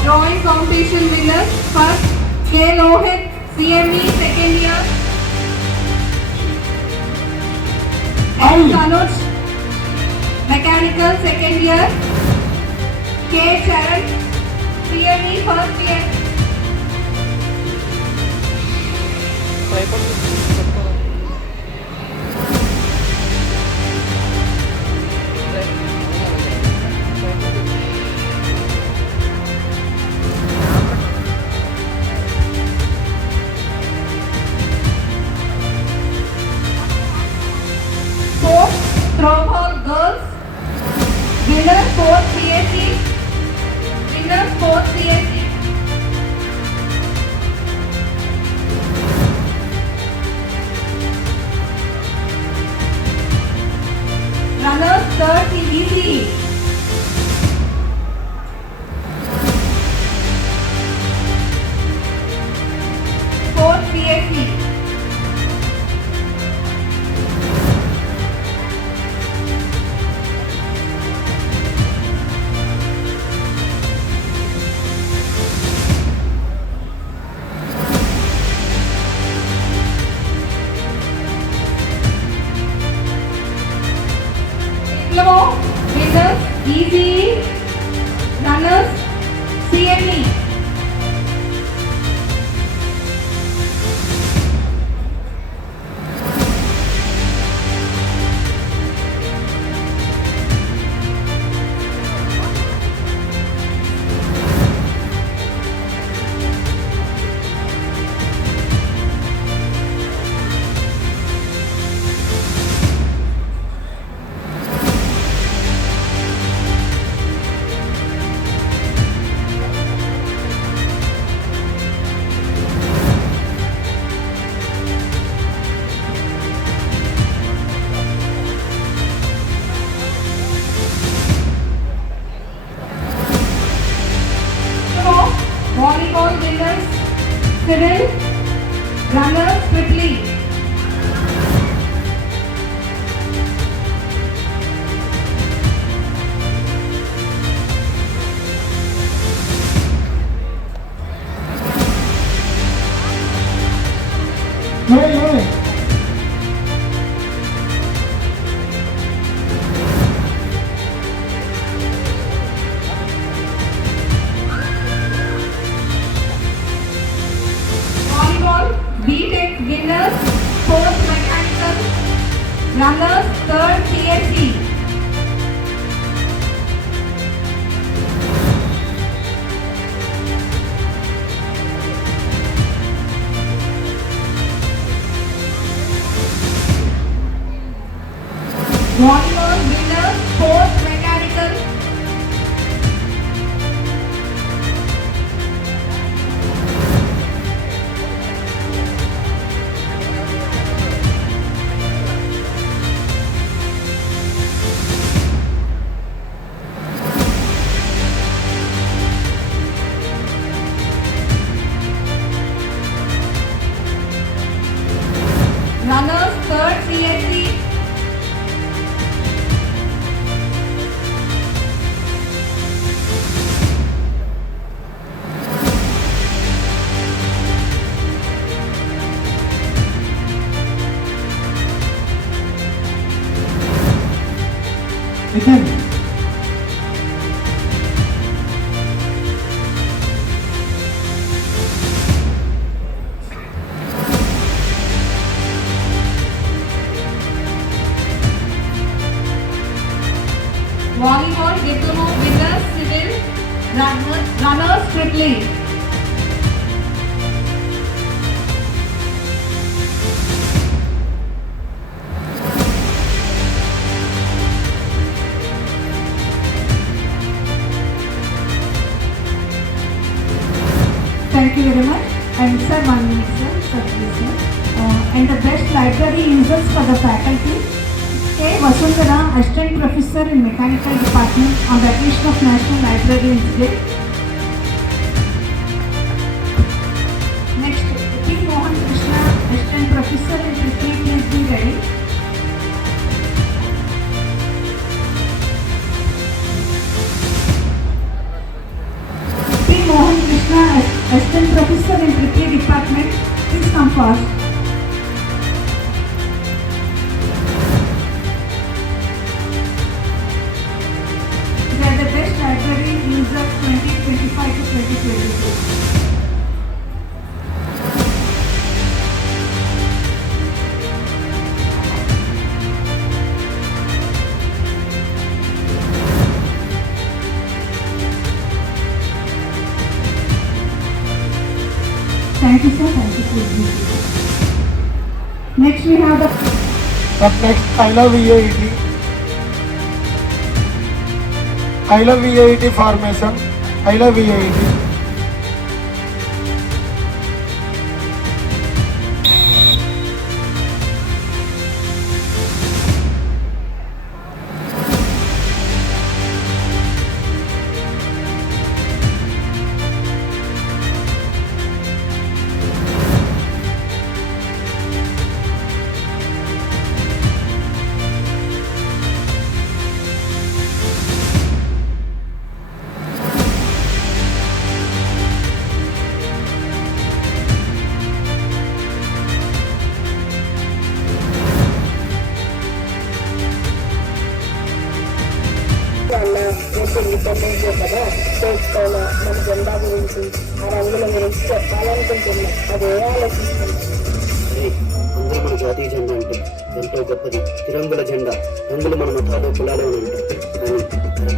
Drawing competition winners. First, K. Lohit, CME, second year. L. Tanuj, Mechanical, second year. K. Charan, CME, first year. Throwball girls, winner 4th CSE, winner 4th CSE. Runners 3rd EBC. Fourth CSE. Winners ECE, runners Volleyball winner, sports mechanical. Runners, third CSC. Again. Volleyball diploma winner, civil. Runners, triple. Thank you very much. And sir, one minute, sir, please, sir. And the best library users for the faculty, K. Vasundhara, Assistant Professor in Mechanical Department on the occasion of National Librarians Day. Next, P. Mohan Krishna, Assistant Professor in History, please be ready. P. Mohan Krishna, Assistant Professor in History Department, please come first. They are the best library users 2025 to 2026. Thank you, sir. Thank you for this. Next, we have the Up next, I love VAET. I love VAET formation. I love VAET. Independence day కదా చేసుకోవాలా మన జెండా గురించి ఆ రంగుల గురించి చెప్పాలనుకుంటున్నా అదే ఆలోచిస్తున్నా. అందరూ మన జాతీయ జెండా అంటే ఎంతో గొప్పది. తిరంగుల జెండా రంగులు మన మతాలు కులాలు అని ఉంటాయి, కానీ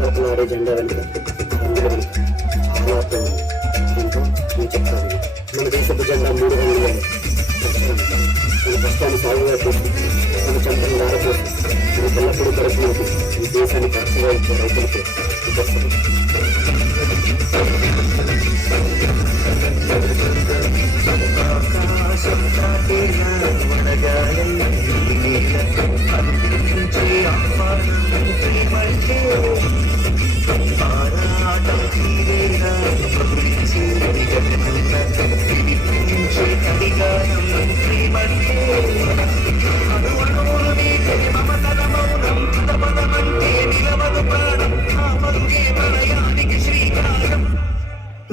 రకరకాల జెండా వెనుక రంగుల వెనుక చాలా అర్థం ఉంది. దీంతో నేను చెప్తాను, మన దేశపు జెండా 3 రంగులు. మన కష్టాన్ని సాగుగా చేసి మన చెంతను దారపోసి మన తెల్లప్పుడు పరిశ్రమకు ఈ దేశాన్ని ఖర్చుగా ఇచ్చే రైతులకు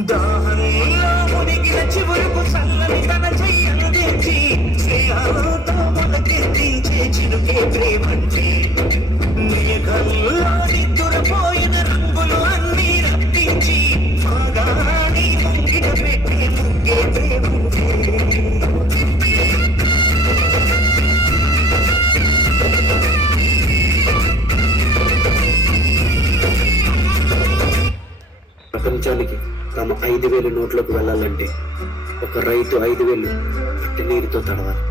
దాహంలో మునిగిన చివరకు చల్లని తన చెయ్యందించి శ్రేయాలతో మొదకెత్తించే చిరుకే ప్రేమంటే మేఘంలో నిద్దురపోయిన రంగులు అన్నీ రప్పించి మాగాని ముంగిట పెట్టి ముగ్గే ప్రేమంటే. ప్రపంచానికి తమ 5,000 నోట్లకు వెళ్ళాలంటే ఒక రైతు 5,000 పట్టి నీరుతో తడవాలి.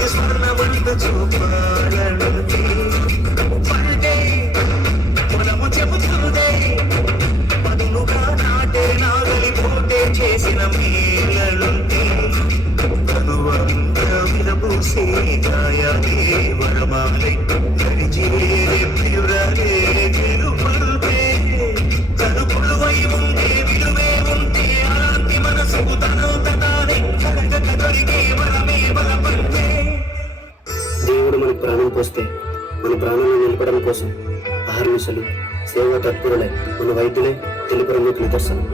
ఇది స్వర్ణవంత చూపాలనుంది పరుడే పొలము చెబుతుందే పదునుగా నాటే నాగలి పోటే చేసిన మేలనుంది కనువంత విరబూసే గాయాలే వరమాలే గరిజేరే ప్రియురాలే గెలుపరుపే కనుపులువై ఉంటే విలువే ఉంటే అలాంటి మనసుకు తనంతటానే కలగక దొరికే వరమే బలపంటే. దేవుడు మనకు ప్రాణం పోస్తే మన ప్రాణాలను నిలపడం కోసం అహర్నిశలు సేవ తత్పరులై మన వైద్యులే తెలుపు రంగుకు నిదర్శనం.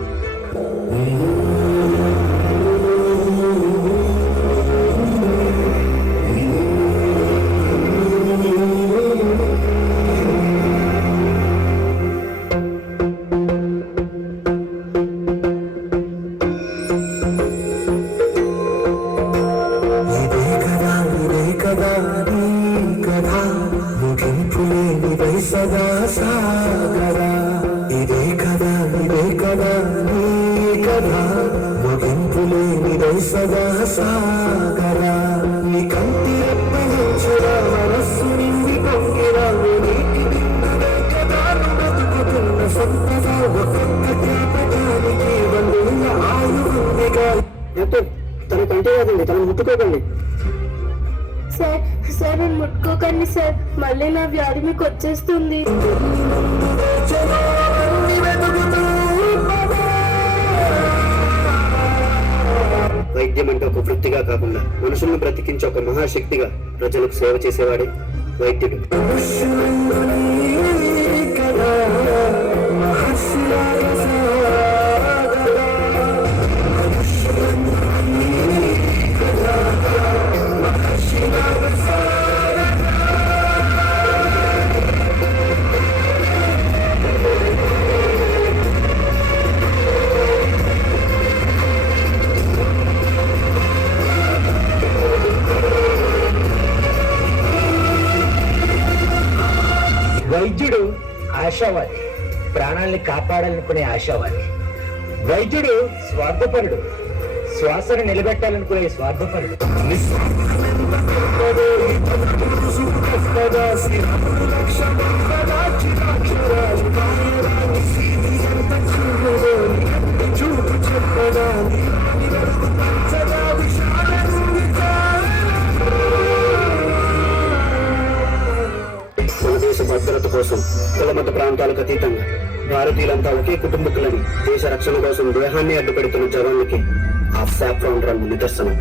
సదా సాగరా ఇదే కదా నీ కదా ముగింపులేనిదై సదా సాగరా నీ కంటి రెప్పగించురా మనస్సు నిండి పొంగిరా నీటి నిన్నదే కదా బతుకుతున్న సంపద ఒక్కొక్క జ్ఞాపకానికి వందేళ్ళ ఆయువుందిగా. తన కంటే కాదండి, తను ముట్టుకోకండి. సార్ సార్ నన్ను ముట్టుకోకండి సార్, మళ్ళీ నా వ్యాధి మీకు వచ్చేస్తుంది. వైద్యం అంటే ఒక వృత్తిగా కాకుండా మనుషులను బ్రతికించే ఒక మహాశక్తిగా ప్రజలకు సేవ చేసేవాడే వైద్యుడు. వైద్యుడు ఆశావాది, ప్రాణాల్ని కాపాడాలనుకునే ఆశావాది. వైద్యుడు స్వార్థపరుడు, శ్వాసను నిలబెట్టాలనుకునే స్వార్థపరుడు. మన దేశ భద్రత కోసం కులమత ప్రాంతాలకు అతీతంగా భారతీయులంతా ఒకే కుటుంబకులని దేశ రక్షణ కోసం దేహాన్ని అడ్డుపెడుతున్న జవాన్లకి ఆ సాఫ్రాన్ రంగు నిదర్శనం.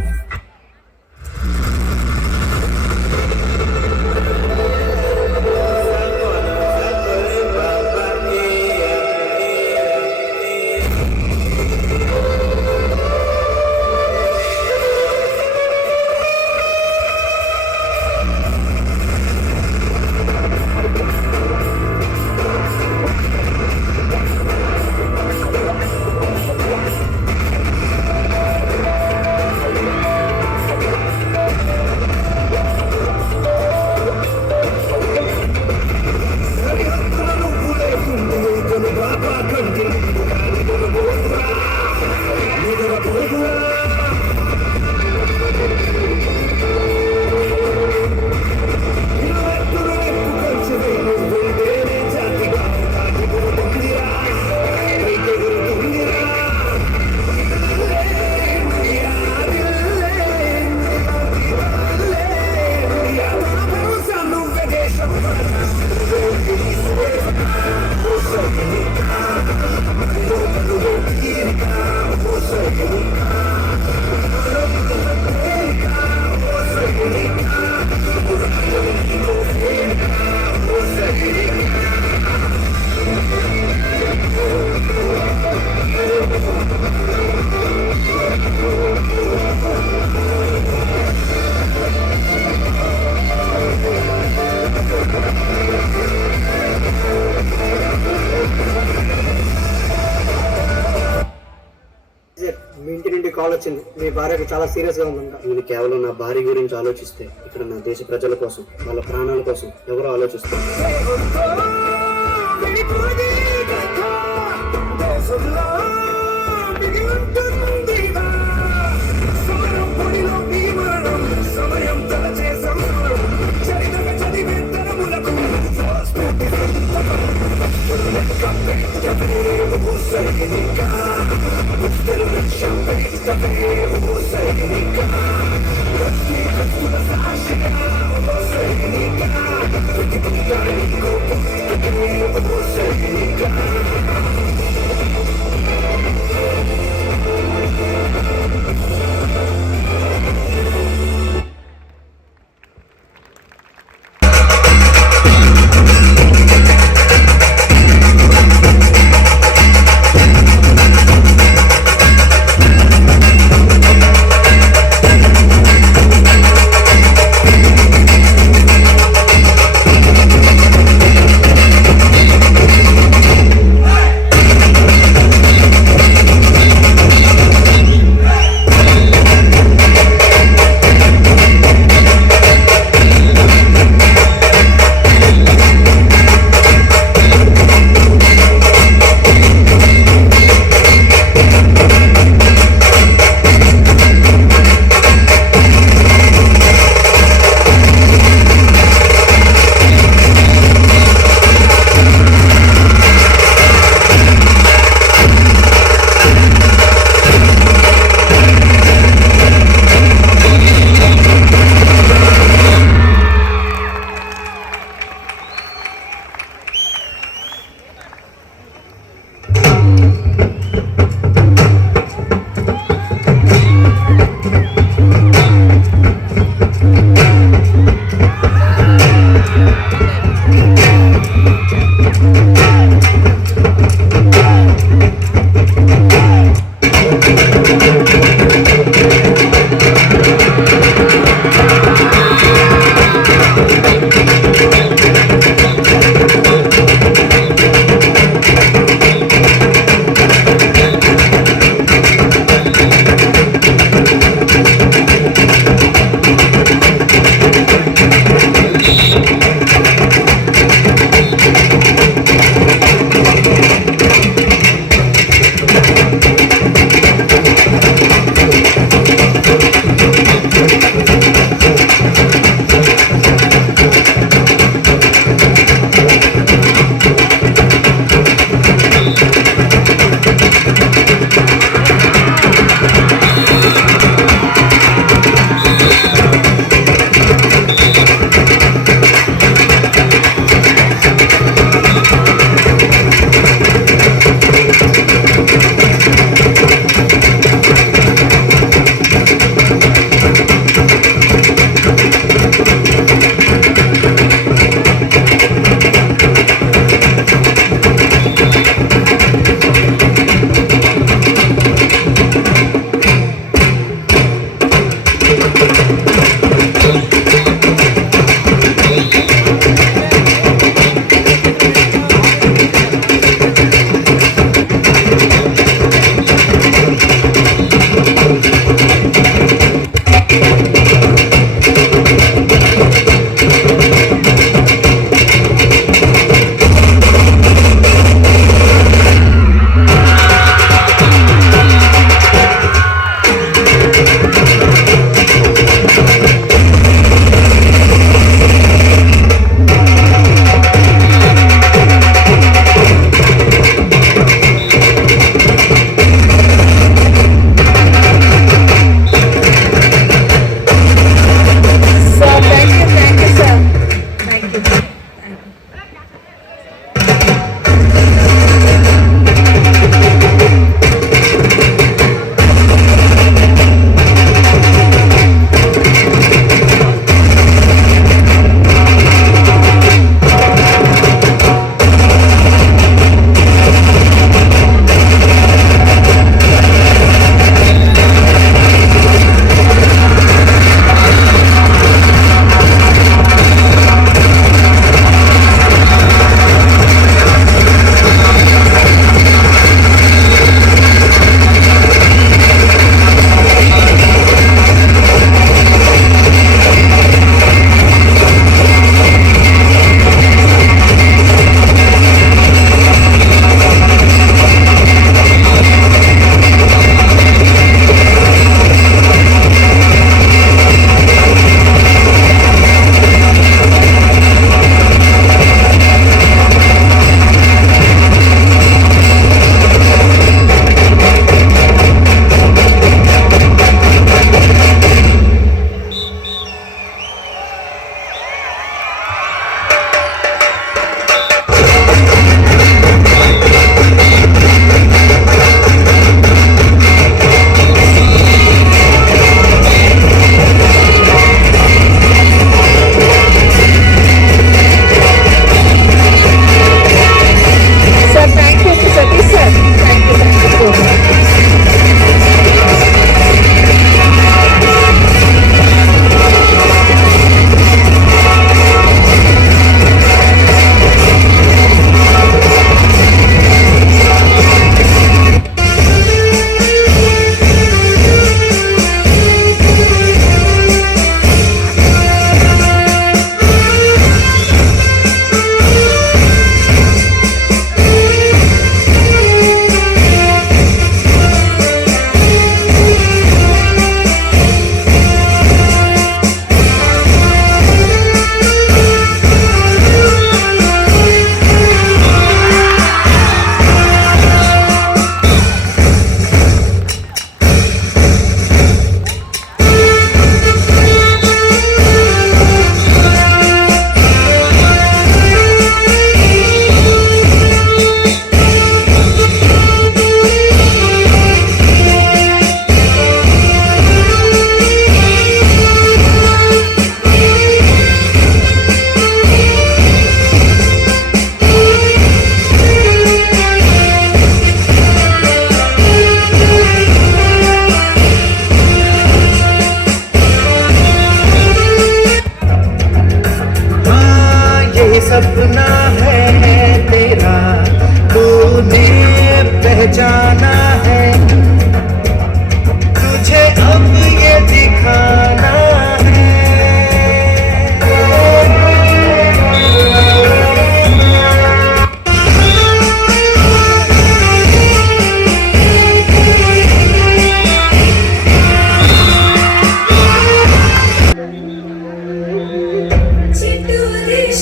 మీ ఇంటి నుండి కాల్ వచ్చింది, మీ భార్యకు చాలా సీరియస్ గా ఉందంట. నేను కేవలం నా భార్య గురించి ఆలోచిస్తే ఇక్కడ నా దేశ ప్రజల కోసం, వాళ్ళ ప్రాణాల కోసం ఎవరో ఆలోచిస్తారు. సమయం తలచే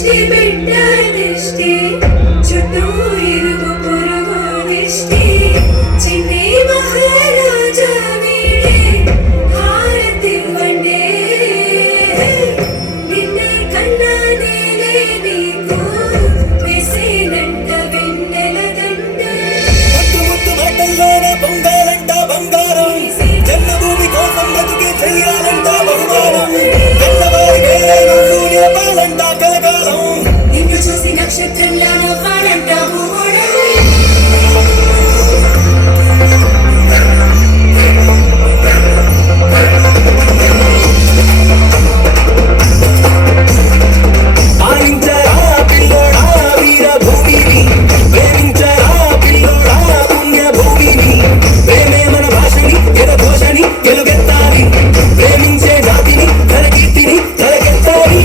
దిష్టి బిడ్డ దిష్టి చుట్టూ ఇరుగు పొరుగు దిష్టి చిన్ని మహారాజా వీడే హారతివ్వండే నిన్న కన్నా నేలే నీకు వేసేనంట వెన్నెల దండ ముద్దు ముద్దు మాటల్లోన పొంగాలంట బంగారం జన్మభూమి కోసం బతుకే చెయ్యాలంట బహుమానం గన్నవారి పేరే నువ్వు నిలపాలంట కలకాలం నిన్ను చూసి నక్షత్రంలా నవ్వాలంట భూగోళం పాలించరా పిల్లోడా వీర భూమిని ప్రేమించరా పిల్లోడా పుణ్య భూమిని ప్రేమే మన భాషని ఎదఘోషని ఎలుగెత్తాలి ప్రేమించే జాతిని ధనకీర్తిని ధనకెత్తాలి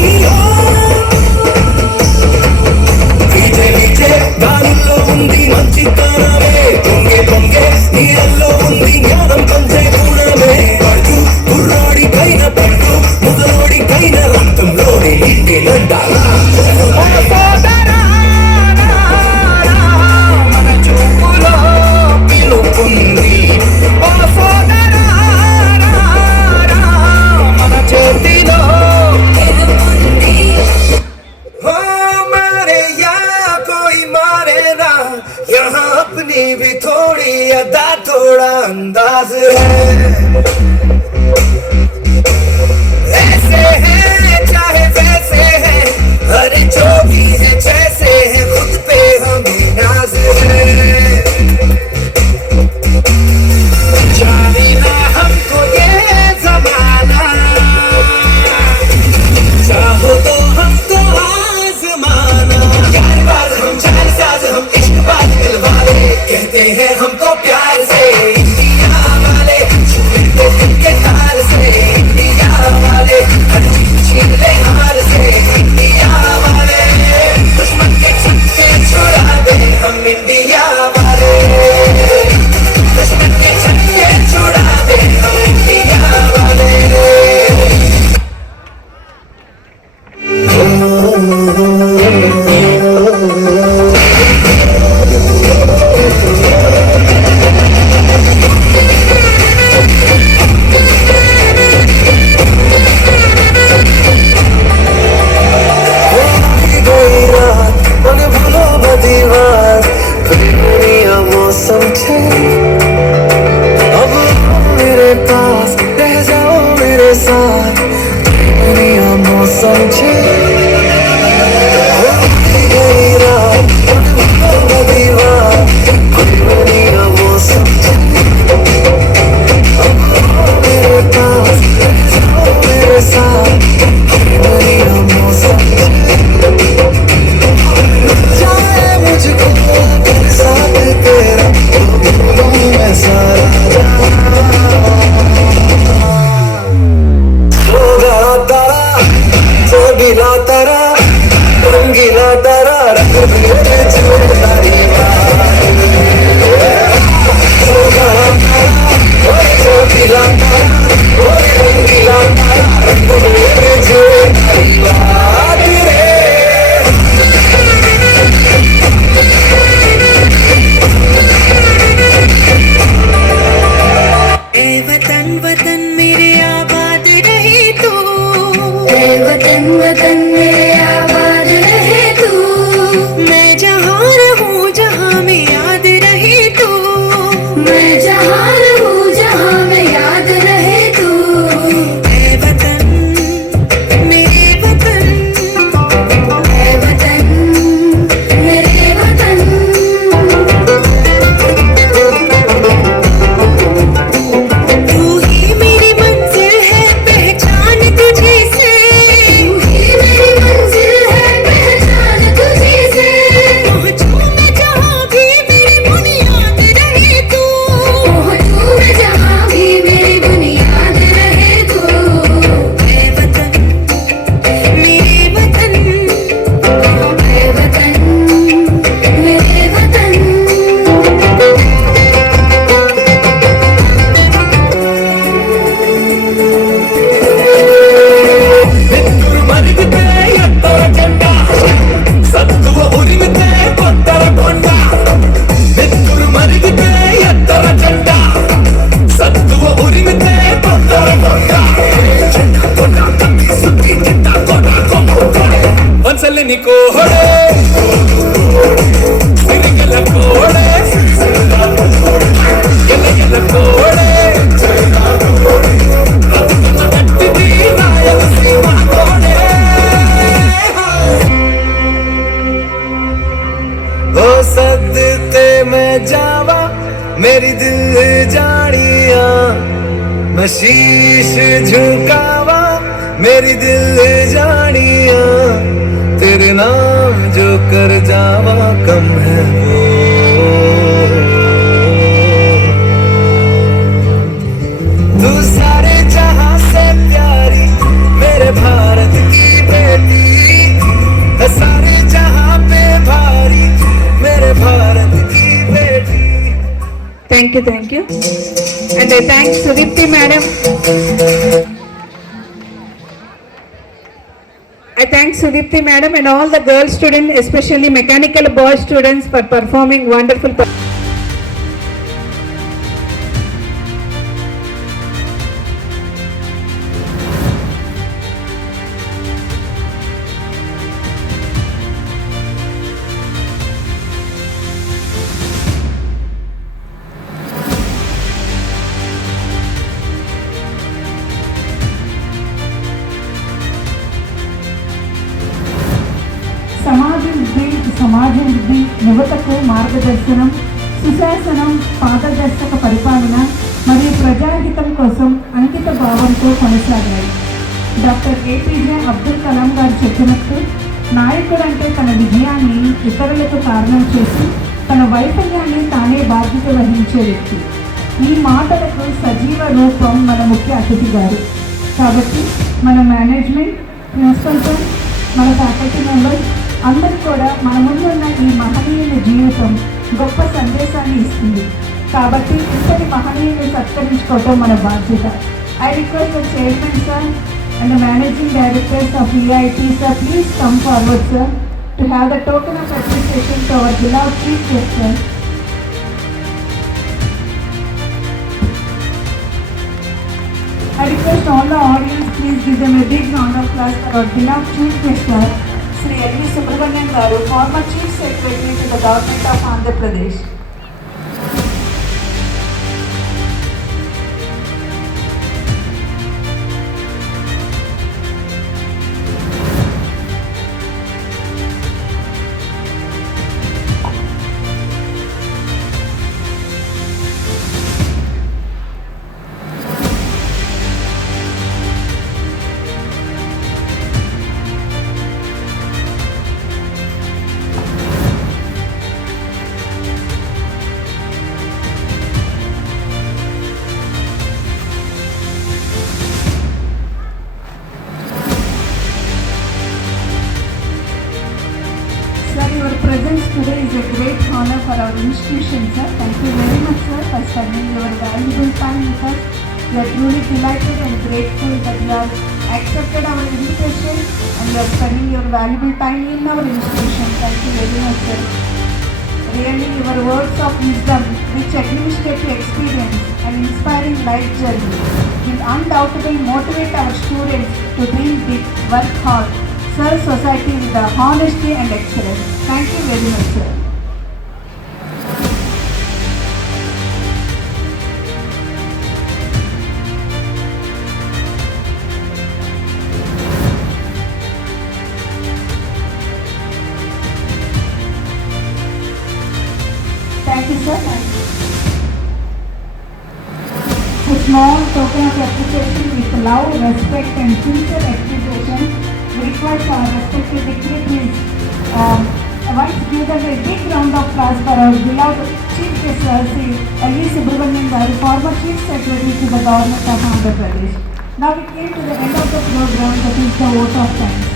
విజయ్ విజయ్ గాలుల్లో ఉంది మంచితనమే పొంగే పొంగే నీళ్ళల్లో ఉంది జ్ఞానం పంచే గుణమే పడు కుర్రాడికైన పట్టు ముసలోడికైన రక్తంలోని ఇంటి లంటారా మన చూపులో పిలుపుంది ఓ సోదరా మన చేతిలో हो मारे या कोई मारे ना यहाँ अपनी भी थोड़ी अदा थोड़ा अंदाज है ऐसे है चाहे वैसे है अरे जो भी है जैसे है खुद पे हमें नाज है जाने ना हमको ये जमाना चाहो तो हमको आजमाना यार बाज हम जान साज हम इश्क बाज दिल वाले कहते हैं हमको प्यार से इंडिया वाले छूटे दिल के तार से इंडिया वाले हर चीज छीन ले हार से इंडिया वाले दुश्मन के छक्के छुड़ा दे हम इंडिया वाले दुश्मन के छक्के छुड़ा दे हम इंडिया वाले मौसम थे अब मेरे पास रह जाओ मेरे साथ दुनिया मौसम थे गई रात दीवार दुनिया मौसम थे अब मेरे पास रह जाओ मेरे साथ दुनिया मौसम चाहे मुझको साथ तेरा मैं सारा सोगा तारा सोगिला तारा रंगीला तारा सोगा तारा सोगिला तारा रंगीला वतन वतन मेरे आबाद रहे तू वतन वतन मेरे आबाद रहे तू मैं जहाँ रहूँ जहाँ में याद रहे तू मैं जहाँ रहूँ जहाँ में याद रहे तू वतन शीश झुकावा मेरी दिल जानिया तेरे नाम जो कर जावा कम है वो तू सारे जहां से प्यारी मेरे भारत की बेटी है सारे जहां पे भारी मेरे भारत की बेटी. Thank you. And I thank Sudipti madam. I thank Sudipti madam and all the girl students, especially mechanical boy students, for performing wonderful. సమాజం వృద్ధి యువతకు మార్గదర్శనం సుశాసనం పారదర్శక పరిపాలన మరియు ప్రజాహితం కోసం అంకిత భావంతో కొనసాగాయి. డాక్టర్ ఏపీజే అబ్దుల్ కలాం గారు చెప్పినట్టు నాయకుడు అంటే తన విజయాన్ని ఇతరులకు కారణం చేసి తన వైఫల్యాన్ని తానే బాధ్యత వహించే వ్యక్తి. ఈ మాటలకు సజీవ రూపం మన ముఖ్య అతిథి గారు. కాబట్టి మన మేనేజ్మెంట్, ప్రిన్సిపల్, మన ఫ్యాకల్టీ మెంబర్స్ అందరూ కూడా మన ముందున్న ఈ మహనీయుల జీవితం గొప్ప సందేశాన్ని ఇస్తుంది. కాబట్టి ఇంతటి మహనీయులు సత్కరించుకోవటం మన బాధ్యత. I request the chairman sir and the managing directors of EIT sir, please come forward sir to have the token of appreciation to our beloved chief guest sir. I request all the audience, please give them a big round of applause for our beloved chief guest sir, Sri L.V. Subramanian Garu, former Chief Secretary to the Government of Andhra Pradesh. Your presence today is a great honor for our institution, sir. Thank you very much, sir, for spending your valuable time with us. We are truly delighted and grateful that you have accepted our invitation and you are spending your valuable time in our institution. Thank you very much, sir. Really, your words of wisdom, rich administrative experience and inspiring life journey will undoubtedly motivate our students to dream big, work hard, serve society with the honesty and excellence. Thank you very much, sir. Thank you, sir. A small token of appreciation with love, respect and sincere appreciation requires our respected dignitaries. Once give them a big round of applause for our beloved Chief Guest Sri L.V. Subramanian Garu, former Chief Secretary to the Government of Andhra Pradesh. Now we came to the end of the program, that is the vote of thanks.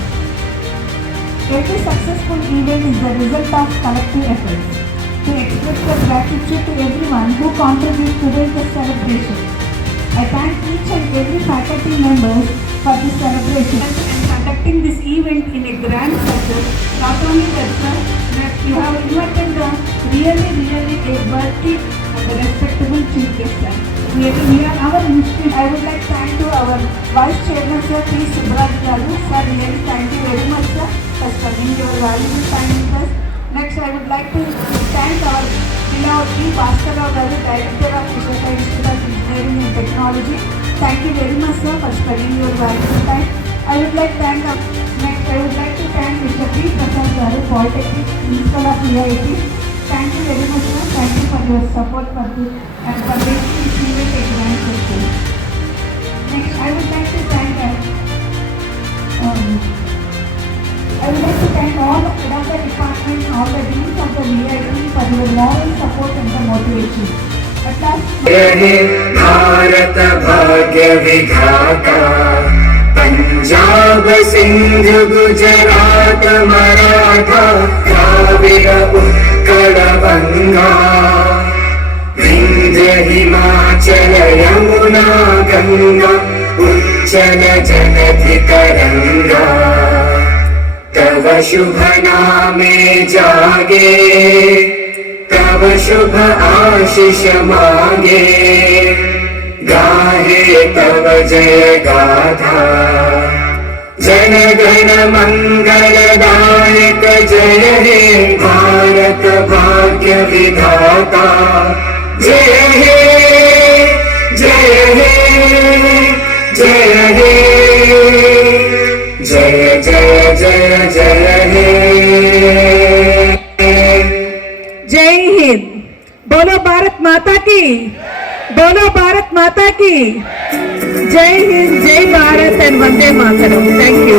Every successful event is the result of collective efforts. To express the gratitude to everyone who contributes to the celebration. I thank each and every faculty members for this celebration and conducting this event in a grand success. Not only that, sir, that you have invited the really a worthy and the respectable chief guest, sir. Really, we are our institute. I would like to thank to our Vice Chairman, sir, P. Subramanian Garu. Sir, really thank you very much, sir, for spending your valuable time with us. Next, I would like to thank our beloved P. Bhaskar Garu, Director of Vishaka Institute of Engineering and Technology. Thank you very much, sir, for spending your valuable time. I would like to thank Mr. P. Prasad Garu, Polytechnic Principal of EIT. Thank you very much, sir. Thank you for your support for this and for making this event a grand success. Next, I would like to thank all the other departments, all the deans of the VIT for your moral support and the motivation. At last, Bharat भाग्य विधाता पंजाब सिंध गुजरात मराठा द्राविड उत्कल गंगा विंध्य हिमाचल यमुना गंगा उच्चल जलधि तरंगा तव शुभ नामे जागे तव शुभ आशीष मांगे गाहे तव जय गाथा जन गण मंगलदायक जय हे भारत भाग्य विधाता जय हे जय हे जय हे जय जय जय जय हे जय हिंद। बोलो भारत माता की, बोलो भारत माता की जय हिंद, जय Bharat and Vande Mataram. Thank you.